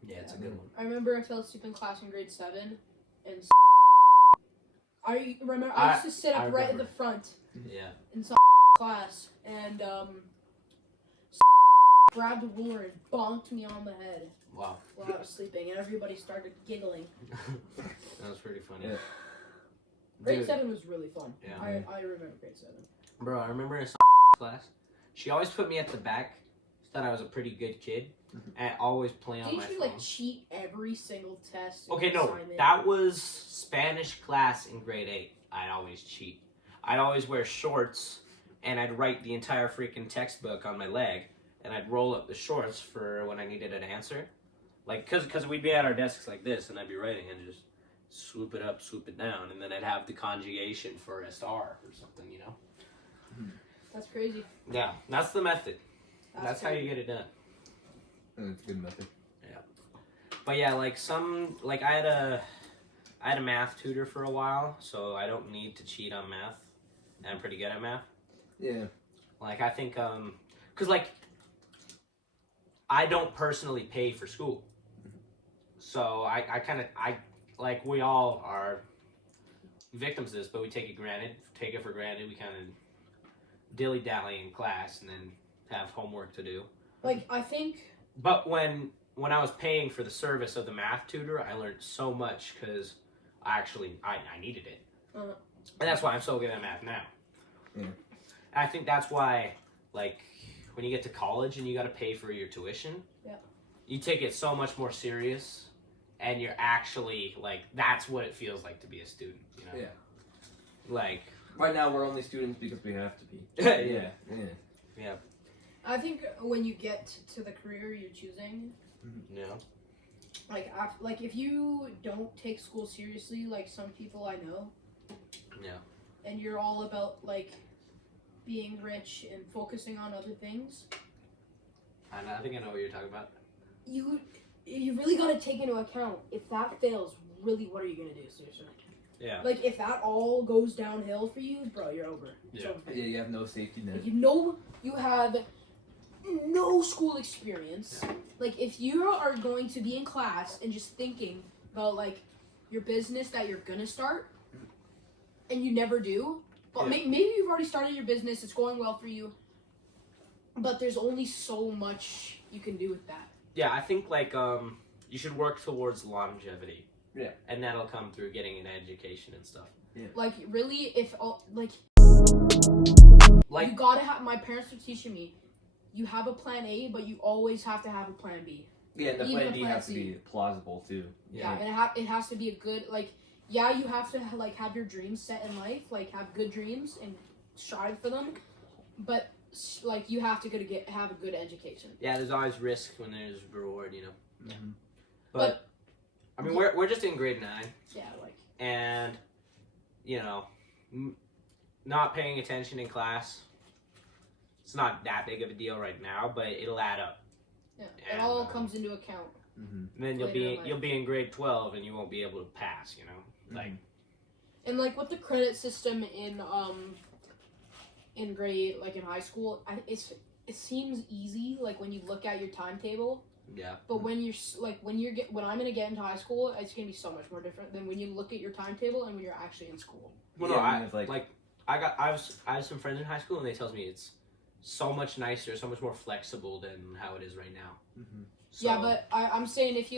Yeah, it's a good one. I remember I fell asleep in class in grade 7, and I remember I used to sit I up right at remember. the front Yeah. in class, and grabbed a ruler and bonked me on the head Wow. while I was sleeping, and everybody started giggling. That was pretty funny. Yeah. Grade Dude, 7 was really fun. Yeah. I remember grade 7. bro, I remember in class, she always put me at the back. She thought I was a pretty good kid, and always play on my Didn't you phone. like cheat every single test? and Okay, no, assignment? that was Spanish class in grade 8. I'd always cheat. I'd always wear shorts, and I'd write the entire freaking textbook on my leg, and I'd roll up the shorts for when I needed an answer. Like, cause we'd be at our desks like this, and I'd be writing, and just swoop it up, swoop it down, and then I'd have the conjugation for a star or something, you know? That's crazy. Yeah, that's the method. That's how crazy. you get it done. It's a good method. But yeah, like I had a math tutor for a while, so I don't need to cheat on math. And I'm pretty good at math. Yeah. Like I think, cause like I don't personally pay for school, so I like we all are victims of this, but we take it for granted. We kind of dilly dally in class and then have homework to do. Like, I think... But when I was paying for the service of the math tutor, I learned so much because I needed it. And that's why I'm so good at math now. Yeah. And I think that's why, like, when you get to college and you got to pay for your tuition, you take it so much more serious, and you're actually, like, that's what it feels like to be a student, you know? Yeah. Like... Right now, we're only students because we have to be. Yeah. I think when you get to the career you're choosing, Yeah. like if you don't take school seriously, like some people I know, and you're all about like being rich and focusing on other things, I think I know what you're talking about. you really got to take into account if that fails. Really, what are you gonna do? Seriously. Yeah. Like if that all goes downhill for you, bro, you're over. It's Yeah. over. Yeah, you have no safety net. Like, you have no school experience. Like if you are going to be in class and just thinking about like your business that you're gonna start, and you never do, but maybe you've already started your business, it's going well for you, but there's only so much you can do with that. Yeah, I think like you should work towards longevity. Yeah. And that'll come through getting an education and stuff. Yeah. Like really, if Like you gotta have. My parents were teaching me, you have a plan A, but you always have to have a plan B. Yeah, and the Even plan a B plan has to C. be plausible too. Yeah, and it has to be a good like. Yeah, you have to like have your dreams set in life, like have good dreams and strive for them, but like you have to have a good education. Yeah, there's always risk when there's reward, you know. Mm-hmm. But I mean, we're just in grade 9. Yeah, like. And you know, not paying attention in class. It's not that big of a deal right now, but it'll add up. Yeah, And, it all comes into account. Mm-hmm. And then Later in life. you'll be in grade 12 and you won't be able to pass, you know? Like And like with the credit system in grade like in high school, it seems easy like when you look at your timetable. yeah. But when I'm gonna get into high school, it's gonna be so much more different than when you look at your timetable and when you're actually in school. Well, Yeah, no, I mean, I have some friends in high school and they tells me it's so much nicer, so much more flexible than how it is right now. Mm-hmm. So, Yeah, but I'm saying if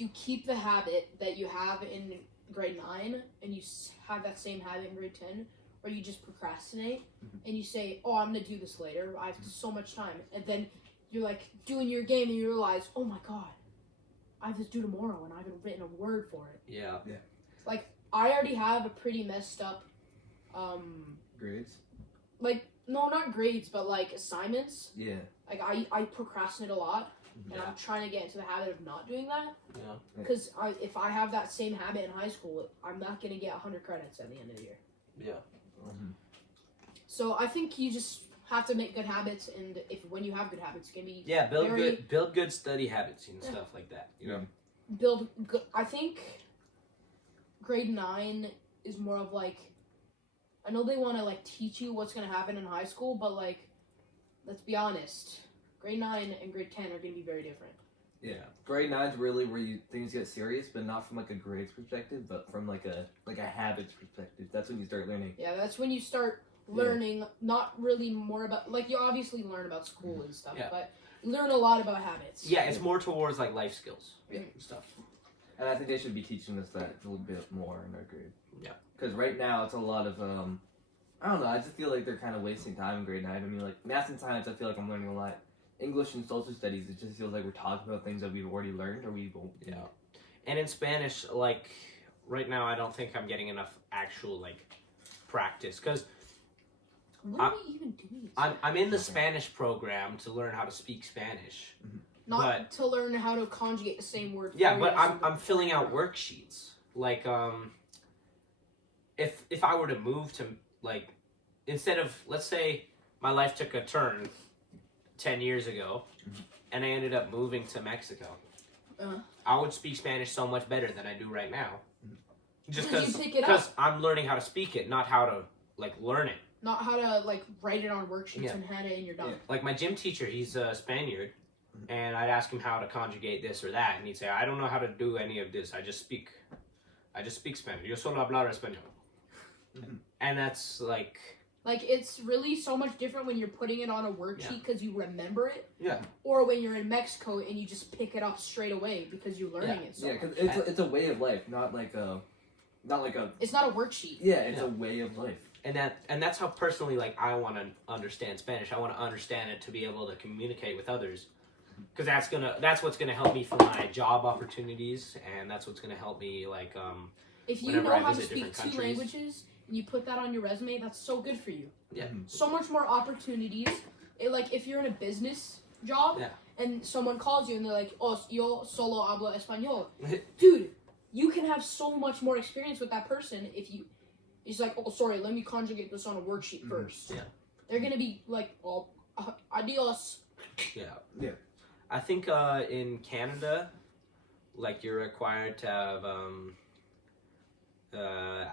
you keep the habit that you have in grade 9 and you have that same habit in grade 10, or you just procrastinate and you say, oh, I'm gonna do this later, I have so much time, and then you're like doing your game and you realize, oh my god, I have this due tomorrow and I haven't written a word for it. Yeah. Like I already have a pretty messed up Grades? like no, not grades, but like assignments. Yeah. Like I procrastinate a lot, and I'm trying to get into the habit of not doing that. Yeah. Because if I have that same habit in high school, I'm not going to get 100 credits at the end of the year. Yeah. So I think you just have to make good habits, and when you have good habits, it can be build good study habits and stuff like that. You know. build good. I think grade 9 is more of like, I know they want to like teach you what's going to happen in high school, but like, let's be honest, grade 9 and grade 10 are going to be very different. Yeah. Grade 9's really where things get serious, but not from like a grades perspective, but from like a habits perspective. That's when you start learning. Yeah, that's when you start learning, not really more about, like, you obviously learn about school and stuff, but you learn a lot about habits. Yeah, it's more towards like life skills and stuff. And I think they should be teaching us that a little bit more in our grade. Yeah. Because right now it's a lot of, I don't know, I just feel like they're kind of wasting time in grade 9. I mean, like, math and science, I feel like I'm learning a lot. English and social studies, it just feels like we're talking about things that we've already learned or we won't. Yeah. And in Spanish, like, right now I don't think I'm getting enough actual, like, practice. Because what are we even doing? I'm in the Spanish program to learn how to speak Spanish. Not to learn how to conjugate the same word. Yeah, but I'm filling out worksheets. Like, if I were to move to, like, instead of, let's say my life took a turn 10 years ago, and I ended up moving to Mexico, I would speak Spanish so much better than I do right now. Just because I'm learning how to speak it, not how to, like, learn it. Not how to, like, write it on worksheets and hand it in your done. Like, my gym teacher, he's a Spaniard, and I'd ask him how to conjugate this or that, and he'd say, I don't know how to do any of this. I just speak Spanish. Yo solo hablar español. And that's, like... Like, it's really so much different when you're putting it on a worksheet because you remember it. Yeah. Or when you're in Mexico and you just pick it up straight away because you're learning it so much. Yeah, because it's a way of life, not like a... It's not a worksheet. Yeah, it's a way of life. And that's how personally, like, I want to understand Spanish. I want to understand it to be able to communicate with others. Because that's what's gonna help me for my job opportunities, and that's what's gonna help me, like, if you know how to speak 2 languages and you put that on your resume, that's so good for you. Yeah. So much more opportunities. Like, if you're in a business job and someone calls you and they're like, oh, yo solo hablo español. Dude, you can have so much more experience with that person if you... He's like, oh, sorry, let me conjugate this on a worksheet first. Yeah. They're gonna be like, oh, adios. Yeah. I think in Canada, like, you're required to have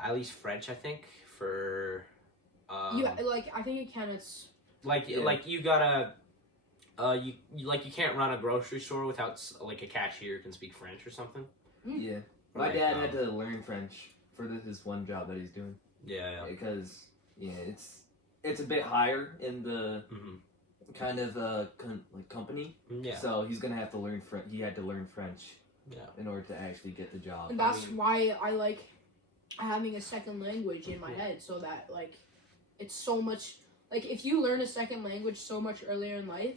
at least French, I think, for... I think in Canada it's... Like you gotta... you can't run a grocery store without, like, a cashier can speak French or something. Yeah. My dad had to learn French for this one job that he's doing. Yeah. Because, it's a bit higher in the... kind of company. Yeah. So he's gonna have to learn French. He had to learn French. Yeah. In order to actually get the job. And that's why I like having a second language in my head, so that, like, it's so much, like, if you learn a second language so much earlier in life,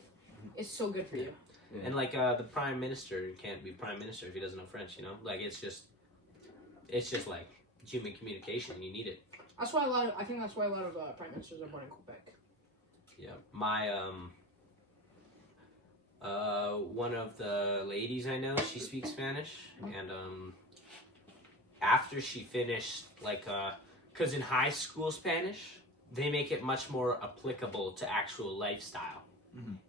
it's so good for you. Yeah. And, like, the prime minister can't be prime minister if he doesn't know French, you know? Like, it's just like human communication, and you need it. That's why I think that's why a lot of prime ministers are born in Quebec. Yeah, my one of the ladies I know, she speaks Spanish, and after she finished, like, because in high school Spanish, they make it much more applicable to actual lifestyle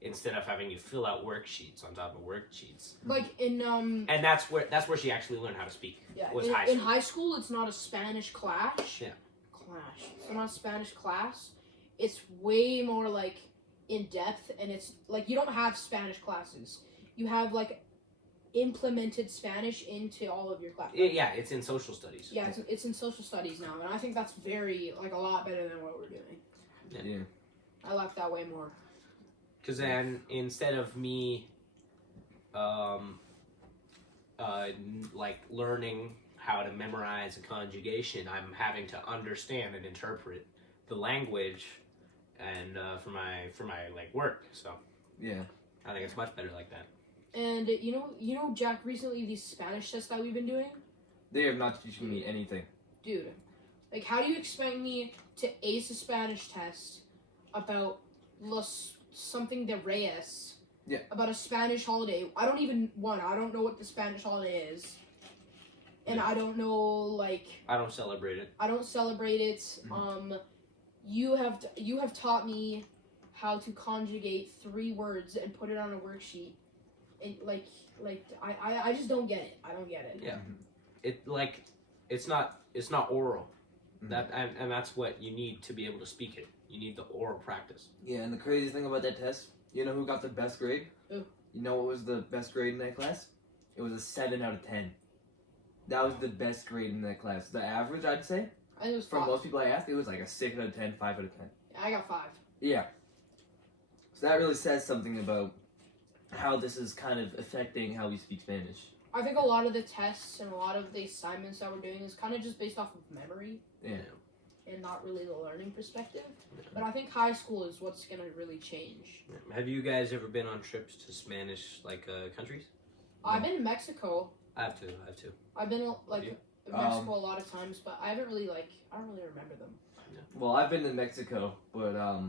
instead of having you fill out worksheets on top of worksheets. Like in and that's where she actually learned how to speak. Yeah, was in high school, it's not a Spanish clash. Yeah, it's not a Spanish class. It's way more, like, in depth, and it's like you don't have Spanish classes. You have, like, implemented Spanish into all of your classes. Yeah, it's in social studies. Yeah, it's in social studies now, and I think that's very, like, a lot better than what we're doing. Yeah. I like that way more. Because then instead of me, like, learning how to memorize a conjugation, I'm having to understand and interpret the language. And for my like work, so I think it's much better like that. And you know, Jack, recently these Spanish tests that we've been doing, they are not teaching me anything, dude. Like, how do you expect me to ace a Spanish test about something de Reyes Yeah. about a Spanish holiday. I don't know what the Spanish holiday is. And I don't know, like... I don't celebrate it. I don't celebrate it. You have taught me how to conjugate 3 words and put it on a worksheet. And, I just don't get it. I don't get it. Yeah. It's not oral. That and that's what you need to be able to speak it. You need the oral practice. Yeah, and the craziest thing about that test, you know who got the best grade? Who? You know what was the best grade in that class? It was a 7 out of 10. That was the best grade in that class. The average, I'd say, I think it was from 5. most people I asked, it was like a 6 out of 10, 5 out of 10. I got 5. Yeah. So that really says something about how this is kind of affecting how we speak Spanish. I think a lot of the tests and a lot of the assignments that we're doing is kind of just based off of memory. Yeah. And not really the learning perspective. But I think high school is what's going to really change. Have you guys ever been on trips to Spanish countries? I've been in Mexico. I have to. I've been You? in Mexico a lot of times, but I haven't really I don't really remember them. Well, I've been to Mexico, but I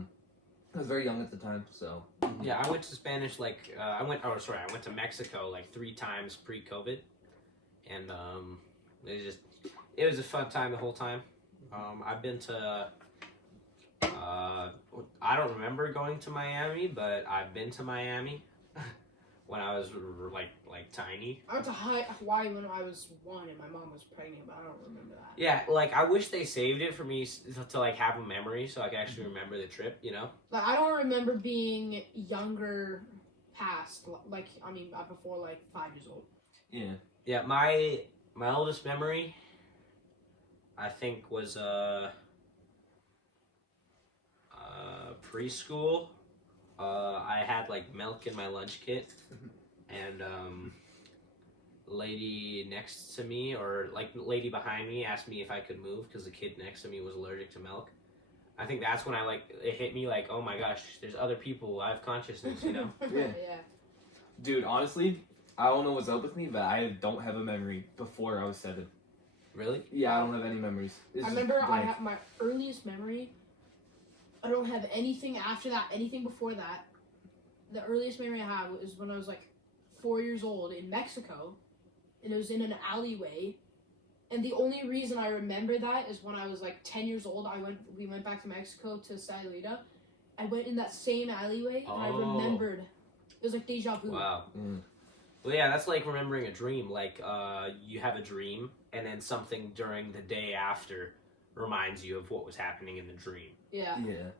was very young at the time, so. Yeah, I went to Spanish I went to Mexico 3 times pre-COVID, and it was a fun time the whole time. I've been to I don't remember going to Miami, but I've been to Miami when I was tiny. I went to Hawaii when I was 1 and my mom was pregnant, but I don't remember that. Yeah, I wish they saved it for me to have a memory so I can actually remember the trip, you know? I don't remember being younger past, before 5 years old. Yeah. Yeah, my oldest memory, I think, was preschool. I had milk in my lunch kit, and lady next to me or lady behind me asked me if I could move because the kid next to me was allergic to milk. I think that's when it hit me oh my gosh, there's other people. I have consciousness, you know? Yeah. Dude, honestly, I don't know what's up with me, but I don't have a memory before I was 7. Really? Yeah, I don't have any memories. It's I remember I have my earliest memory. I don't have anything after that, anything before that. The earliest memory I have was when I was 4 years old in Mexico, and it was in an alleyway. And the only reason I remember that is when I was 10 years old. We went back to Mexico to Sayulita. I went in that same alleyway, and I remembered. It was deja vu. Wow. Well, yeah, that's remembering a dream. You have a dream, and then something during the day after reminds you of what was happening in the dream. Yeah. Yeah.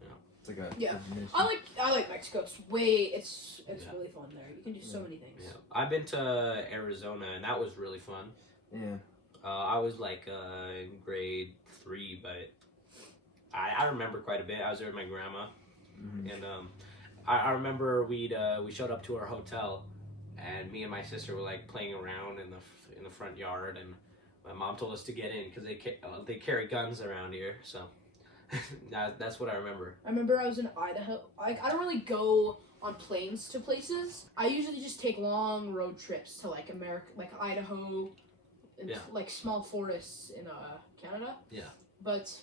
Yeah. It's like a. Yeah. I like Mexico. It's really fun there. You can do so many things. Yeah. I've been to Arizona, and that was really fun. Yeah. I was in grade 3, but I remember quite a bit. I was there with my grandma, and I remember we showed up to our hotel, and me and my sister were playing around in the front yard, and my mom told us to get in because they carry guns around here. So that's what I remember. I remember I was in Idaho. I don't really go on planes to places. I usually just take long road trips to America, Idaho, and small forests in Canada. Yeah. But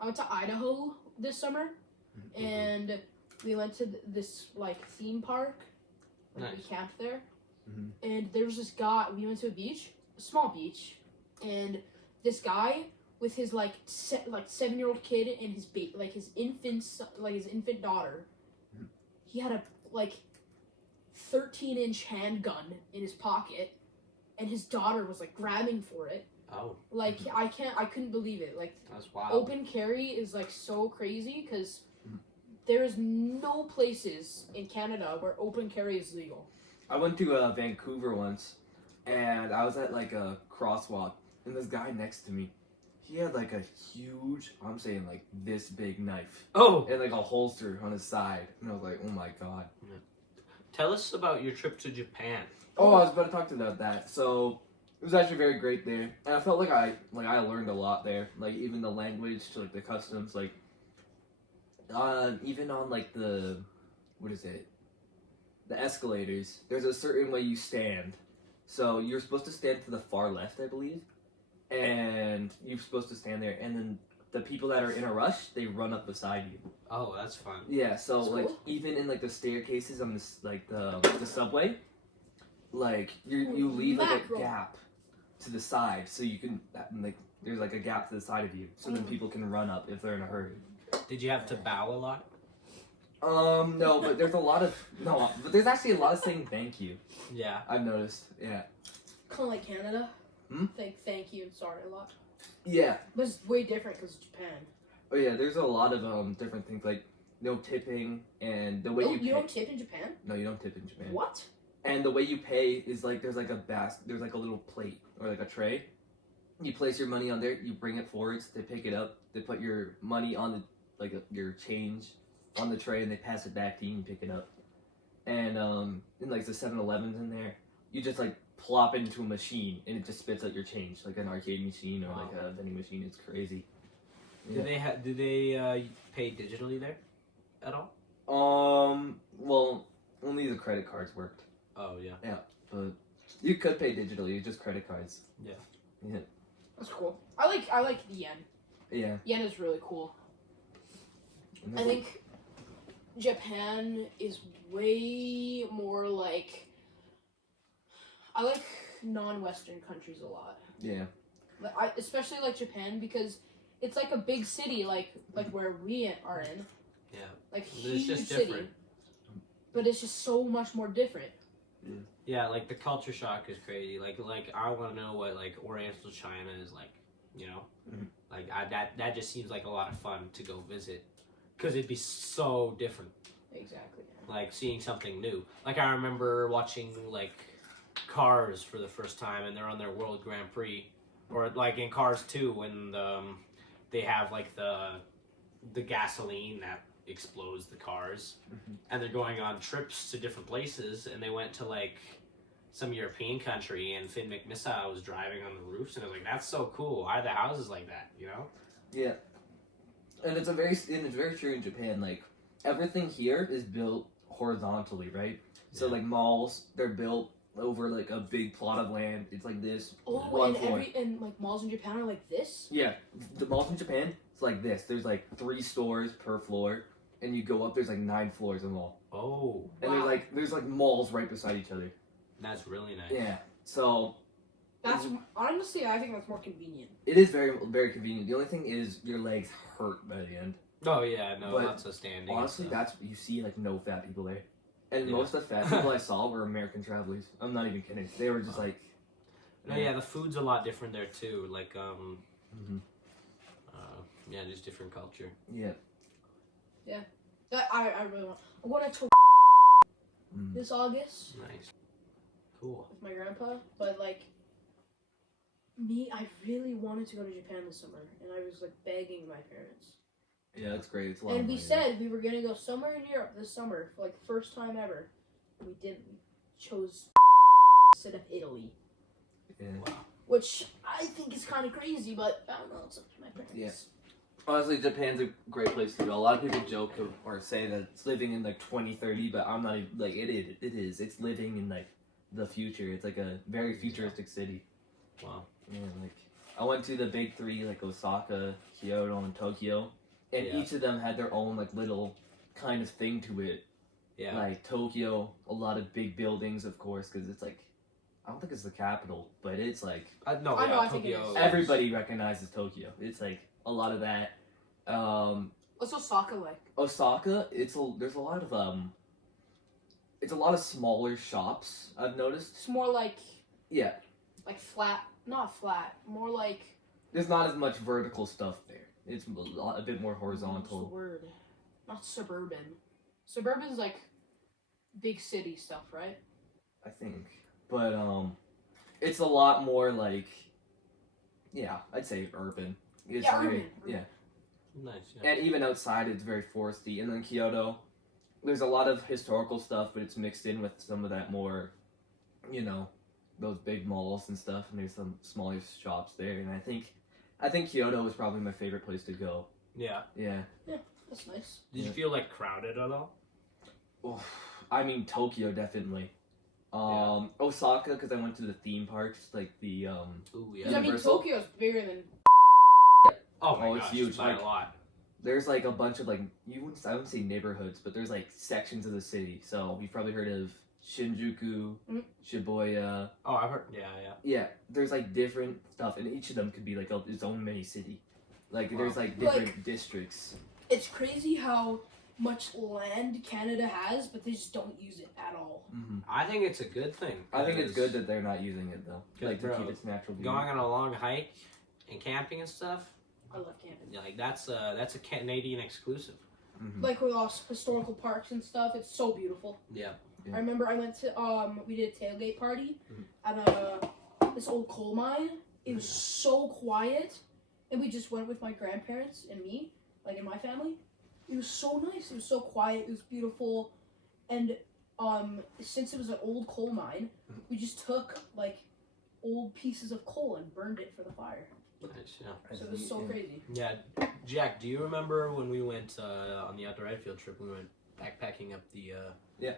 I went to Idaho this summer, and we went to this theme park. Nice. We camped there, and there was this guy. We went to a small beach, and this guy with his 7-year-old kid and his his infant daughter. He had a 13-inch handgun in his pocket, and his daughter was grabbing for it. Oh. I couldn't believe it. That's wild. Open carry is so crazy because there's no places in Canada where open carry is legal. I went to Vancouver once, and I was at a crosswalk, and this guy next to me, he had a huge, I'm saying this big knife. Oh! And a holster on his side, and I was like, oh my god. Tell us about your trip to Japan. Oh, I was about to talk to you about that. So it was actually very great there, and I felt like I learned a lot there. Even the language to the customs, even on the the escalators. There's a certain way you stand. So you're supposed to stand to the far left, I believe, and you're supposed to stand there. And then the people that are in a rush, they run up beside you. Oh, that's fun. Yeah, so That's like cool. even in like the staircases on this like the subway, like you leave like a Mackerel. gap to the side so you can like there's like a gap to the side of you so then people can run up if they're in a hurry. Did you have to bow a lot? No, but there's a lot of but there's actually a lot of saying thank you. Yeah. I've noticed. Yeah. Kind of like Canada. Hmm? Thank you and sorry a lot. Yeah. But it's way different because it's Japan. Oh yeah, there's a lot of different things like no tipping and the way Oh, you pay. you don't tip in Japan? No, you don't tip in Japan. What? And the way you pay is like there's like there's like a little plate or like a tray. You place your money on there, you bring it forwards, they pick it up, they put your money on the your change on the tray and they pass it back to you and pick it up. And in like the 7-Elevens in there, you just like plop it into a machine and it just spits out your change like an arcade machine or Wow. like a vending machine. It's crazy. Do they pay digitally there at all? Well, only the credit cards worked. Oh yeah. But you could pay digitally, just credit cards. That's cool. I like the yen. Yeah. Yen is really cool. And I there's, think Japan is way more like. I like non-Western countries a lot. yeah. Especially like Japan because it's like a big city, like where we are in. Yeah. Like It's huge just city. different. But it's just so much more different. Yeah, like the culture shock is crazy. Like I want to know what like Oriental China is like. You know, Mhm. like that just seems like a lot of fun to go visit, because it'd be so different. Exactly. Like seeing something new. Like I remember watching like Cars for the first time, and they're on their World Grand Prix, or like in Cars 2 when they have like the gasoline that explodes the cars, Mhm. and they're going on trips to different places, and they went to like some European country, and Finn McMissile was driving on the roofs, and I was like, that's so cool. Why are the houses like that? You know? Yeah. And it's very true in Japan. Like everything here is built horizontally, right? So Yeah. like malls, they're built over like a big plot of land. It's like this. Oh, One and floor. and like malls in Japan are like this. Yeah, the malls in Japan, it's like this. There's like 3 stores per floor, and you go up. There's like 9 floors in the mall, Oh, and Wow. there's like malls right beside each other. that's really nice. Yeah. So That's honestly, I think that's more convenient. it is very very convenient. The only thing is your legs hurt by the end. Oh yeah, no, But lots of standing. and Honestly, stuff. that's you see like no fat people there, and Yeah. most of the fat people I saw were American travelers. I'm not even kidding. They were just like, No, yeah, the food's a lot different there too. Like, Mhm. yeah, just different culture. yeah. That I really want. I'm going to Mm. this August Nice, cool. with my grandpa, but like me, I really wanted to go to Japan this summer, and I was like begging my parents. Yeah, that's great. It's a lot. And of we money, said we were gonna go somewhere in Europe this summer for like the first time ever. We didn't. We chose instead of Italy, Yeah. Wow. which I think is kind of crazy, but I don't know. It's up to my parents. Yeah. Honestly, Japan's a great place to go. A lot of people joke or say that it's living in like 2030, but I'm not even, like it is. It is. It's living in like the future. It's like a very futuristic city. Wow. Yeah, like I went to the big 3 like Osaka, Kyoto, and Tokyo, and Yeah. each of them had their own like little kind of thing to it. Yeah. Like Tokyo, a lot of big buildings, of course, because it's like I don't think it's the capital, but it's like No, I know, yeah, I think it Tokyo. is. everybody recognizes Tokyo. It's like a lot of that. What's Osaka like? Osaka, there's a lot of it's a lot of smaller shops. I've noticed. It's more like Yeah, like flat, not flat, more like there's not as much vertical stuff there. It's a bit more what's horizontal. the word? Not suburban. Suburban's like big city stuff, right? I think, but it's a lot more like, yeah, I'd say urban. It's Yeah, very, urban. yeah, Nice. Yeah. and even outside, it's very foresty. And then Kyoto, there's a lot of historical stuff, but it's mixed in with some of that more, those big malls and stuff. And there's some smaller shops there. And I think Kyoto is probably my favorite place to go. Yeah. Yeah. That's nice. Did you Yeah. feel like crowded at all? I mean Tokyo definitely. Osaka because I went to the theme parks like the Ooh, Because yeah. I mean, Universal? Tokyo's bigger than. Oh my Oh, it's gosh, huge, by like- a lot. There's like a bunch of like I wouldn't say neighborhoods, but there's like sections of the city. So you've probably heard of Shinjuku, Shibuya. Oh, I've heard. Yeah. Yeah, there's like different stuff, and each of them could be like its own mini city. Like Wow. there's like different districts. It's crazy how much land Canada has, but they just don't use it at all. I think it's a good thing. I think it's because good that they're not using it though. Like to bro, keep its natural beauty. going on a long hike and camping and stuff. I love camping. Like that's a Canadian exclusive. Like with all historical parks and stuff, it's so beautiful. Yeah. Yeah. I remember I went to we did a tailgate party at this old coal mine. It was so quiet, and we just went with my grandparents and me, like in my family. It was so nice. It was so quiet. It was beautiful, and since it was an old coal mine, we just took like old pieces of coal and burned it for the fire. Nice, yeah. So it was so crazy. Yeah, Jack, do you remember when we went on the outdoor ed field trip? We went backpacking up the. Yeah.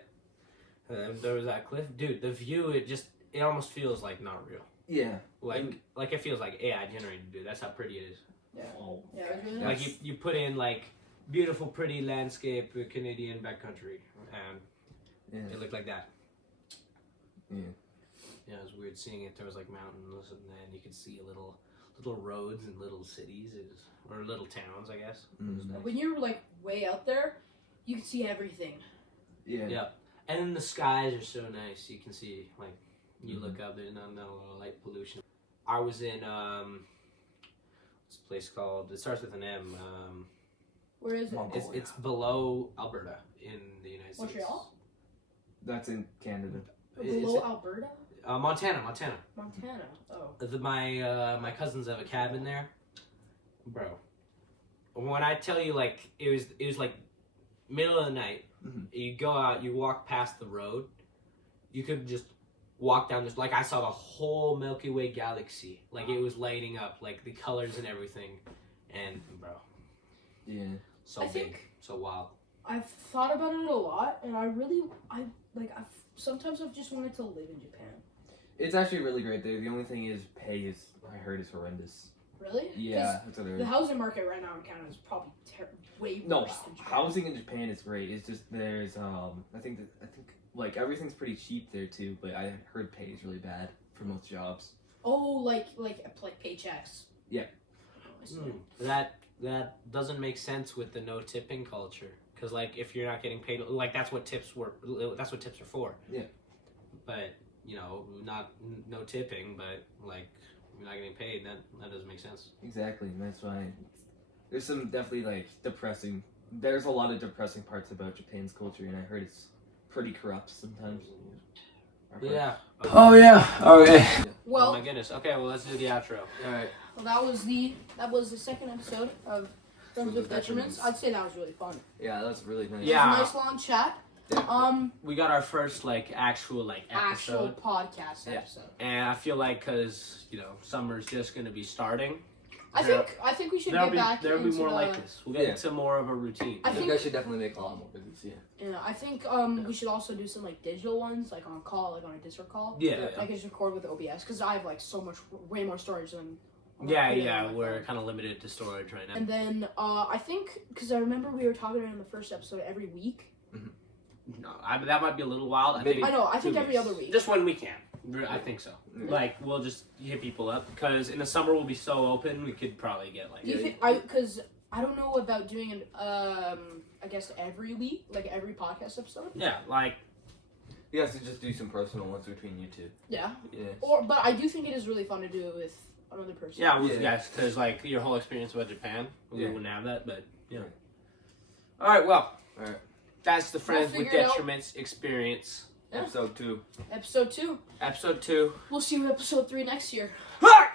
There was that cliff, dude. The view, it almost feels like not real. Yeah. Like it feels like AI generated, dude. That's how pretty it is. Yeah. Oh. Yeah, it was really Like nice. you put in like beautiful, pretty landscape, Canadian backcountry, and Yeah. it looked like that. Yeah. Yeah, it was weird seeing it. There was like mountains, and then you could see little roads and little cities, or little towns, I guess. It was nice. When you're like way out there, you can see everything. Yeah. Yeah. And then the skies are so nice. You can see, like, you look up, there's not a lot of light pollution. I was in, what's a place called? It starts with an M. Where is it? It's below Alberta in the United States. Montreal? That's in Canada. Below Alberta? Montana. Montana. Oh. My cousins have a cabin there. Bro. When I tell you, like, it was like middle of the night. You go out, you walk past the road, you could just walk down this, like I saw the whole Milky Way galaxy, like it was lighting up, like the colors and everything, and bro, Yeah. so I big, think- so wild. I've thought about it a lot, and sometimes I've just wanted to live in Japan. It's actually really great there. The only thing is pay is I heard is horrendous. Really? Yeah, that's what I The heard. housing market right now in Canada is probably way No, worse than Japan. housing in Japan is great. It's just there's I think like everything's pretty cheap there too, but I heard pay is really bad for most jobs. Oh, like paychecks. Yeah. Oh, I see. That doesn't make sense with the no tipping culture, because like if you're not getting paid, like that's what tips are for. Yeah. But not no tipping, but like you're not getting paid, that doesn't make sense. Exactly, and that's why there's some definitely like depressing. There's a lot of depressing parts about Japan's culture, and I heard it's pretty corrupt sometimes. Yeah. Oh yeah. Okay. Oh Well, my goodness. Okay, well let's do the outro. All right. that was the second episode of Friends with Detriments. I'd say that was really fun. Yeah, that's really nice. Yeah. It was a nice long chat. Yeah. We got our first actual Actual episode, podcast Yeah. episode. and I feel like because summer's just gonna be starting. I think we should There'll get be back there'll be into more the, like this. We'll get Yeah. into more of a routine. I think- guys should definitely make a lot more videos. Yeah. Yeah, I think we should also do some like digital ones, like on call, like on a Discord call. Yeah. I can just record with OBS because I have like way more storage than. I'm not putting it on my We're phone. kind of limited to storage right now. And then I think because I remember we were talking in the first episode every week. No, that might be a little wild. I Maybe. think I know. I think 2 every weeks. other week. Just when we can. I think so. Yeah. Like we'll just hit people up because in the summer we'll be so open. We could probably get like. Do you think because I don't know about doing an I guess every week, like every podcast episode. Yeah, like You guys should just do some personal ones between you two. Yeah. Yeah. But I do think it is really fun to do it with another person. yeah, with Yeah. guys because like your whole experience about Japan, we Yeah. wouldn't have that. But yeah. Right. All right. Well. All right. That's the Friends with figure it out. Detriments experience. Yeah. Episode 2. Episode 2. Episode 2. We'll see you in episode 3 next year. Hi!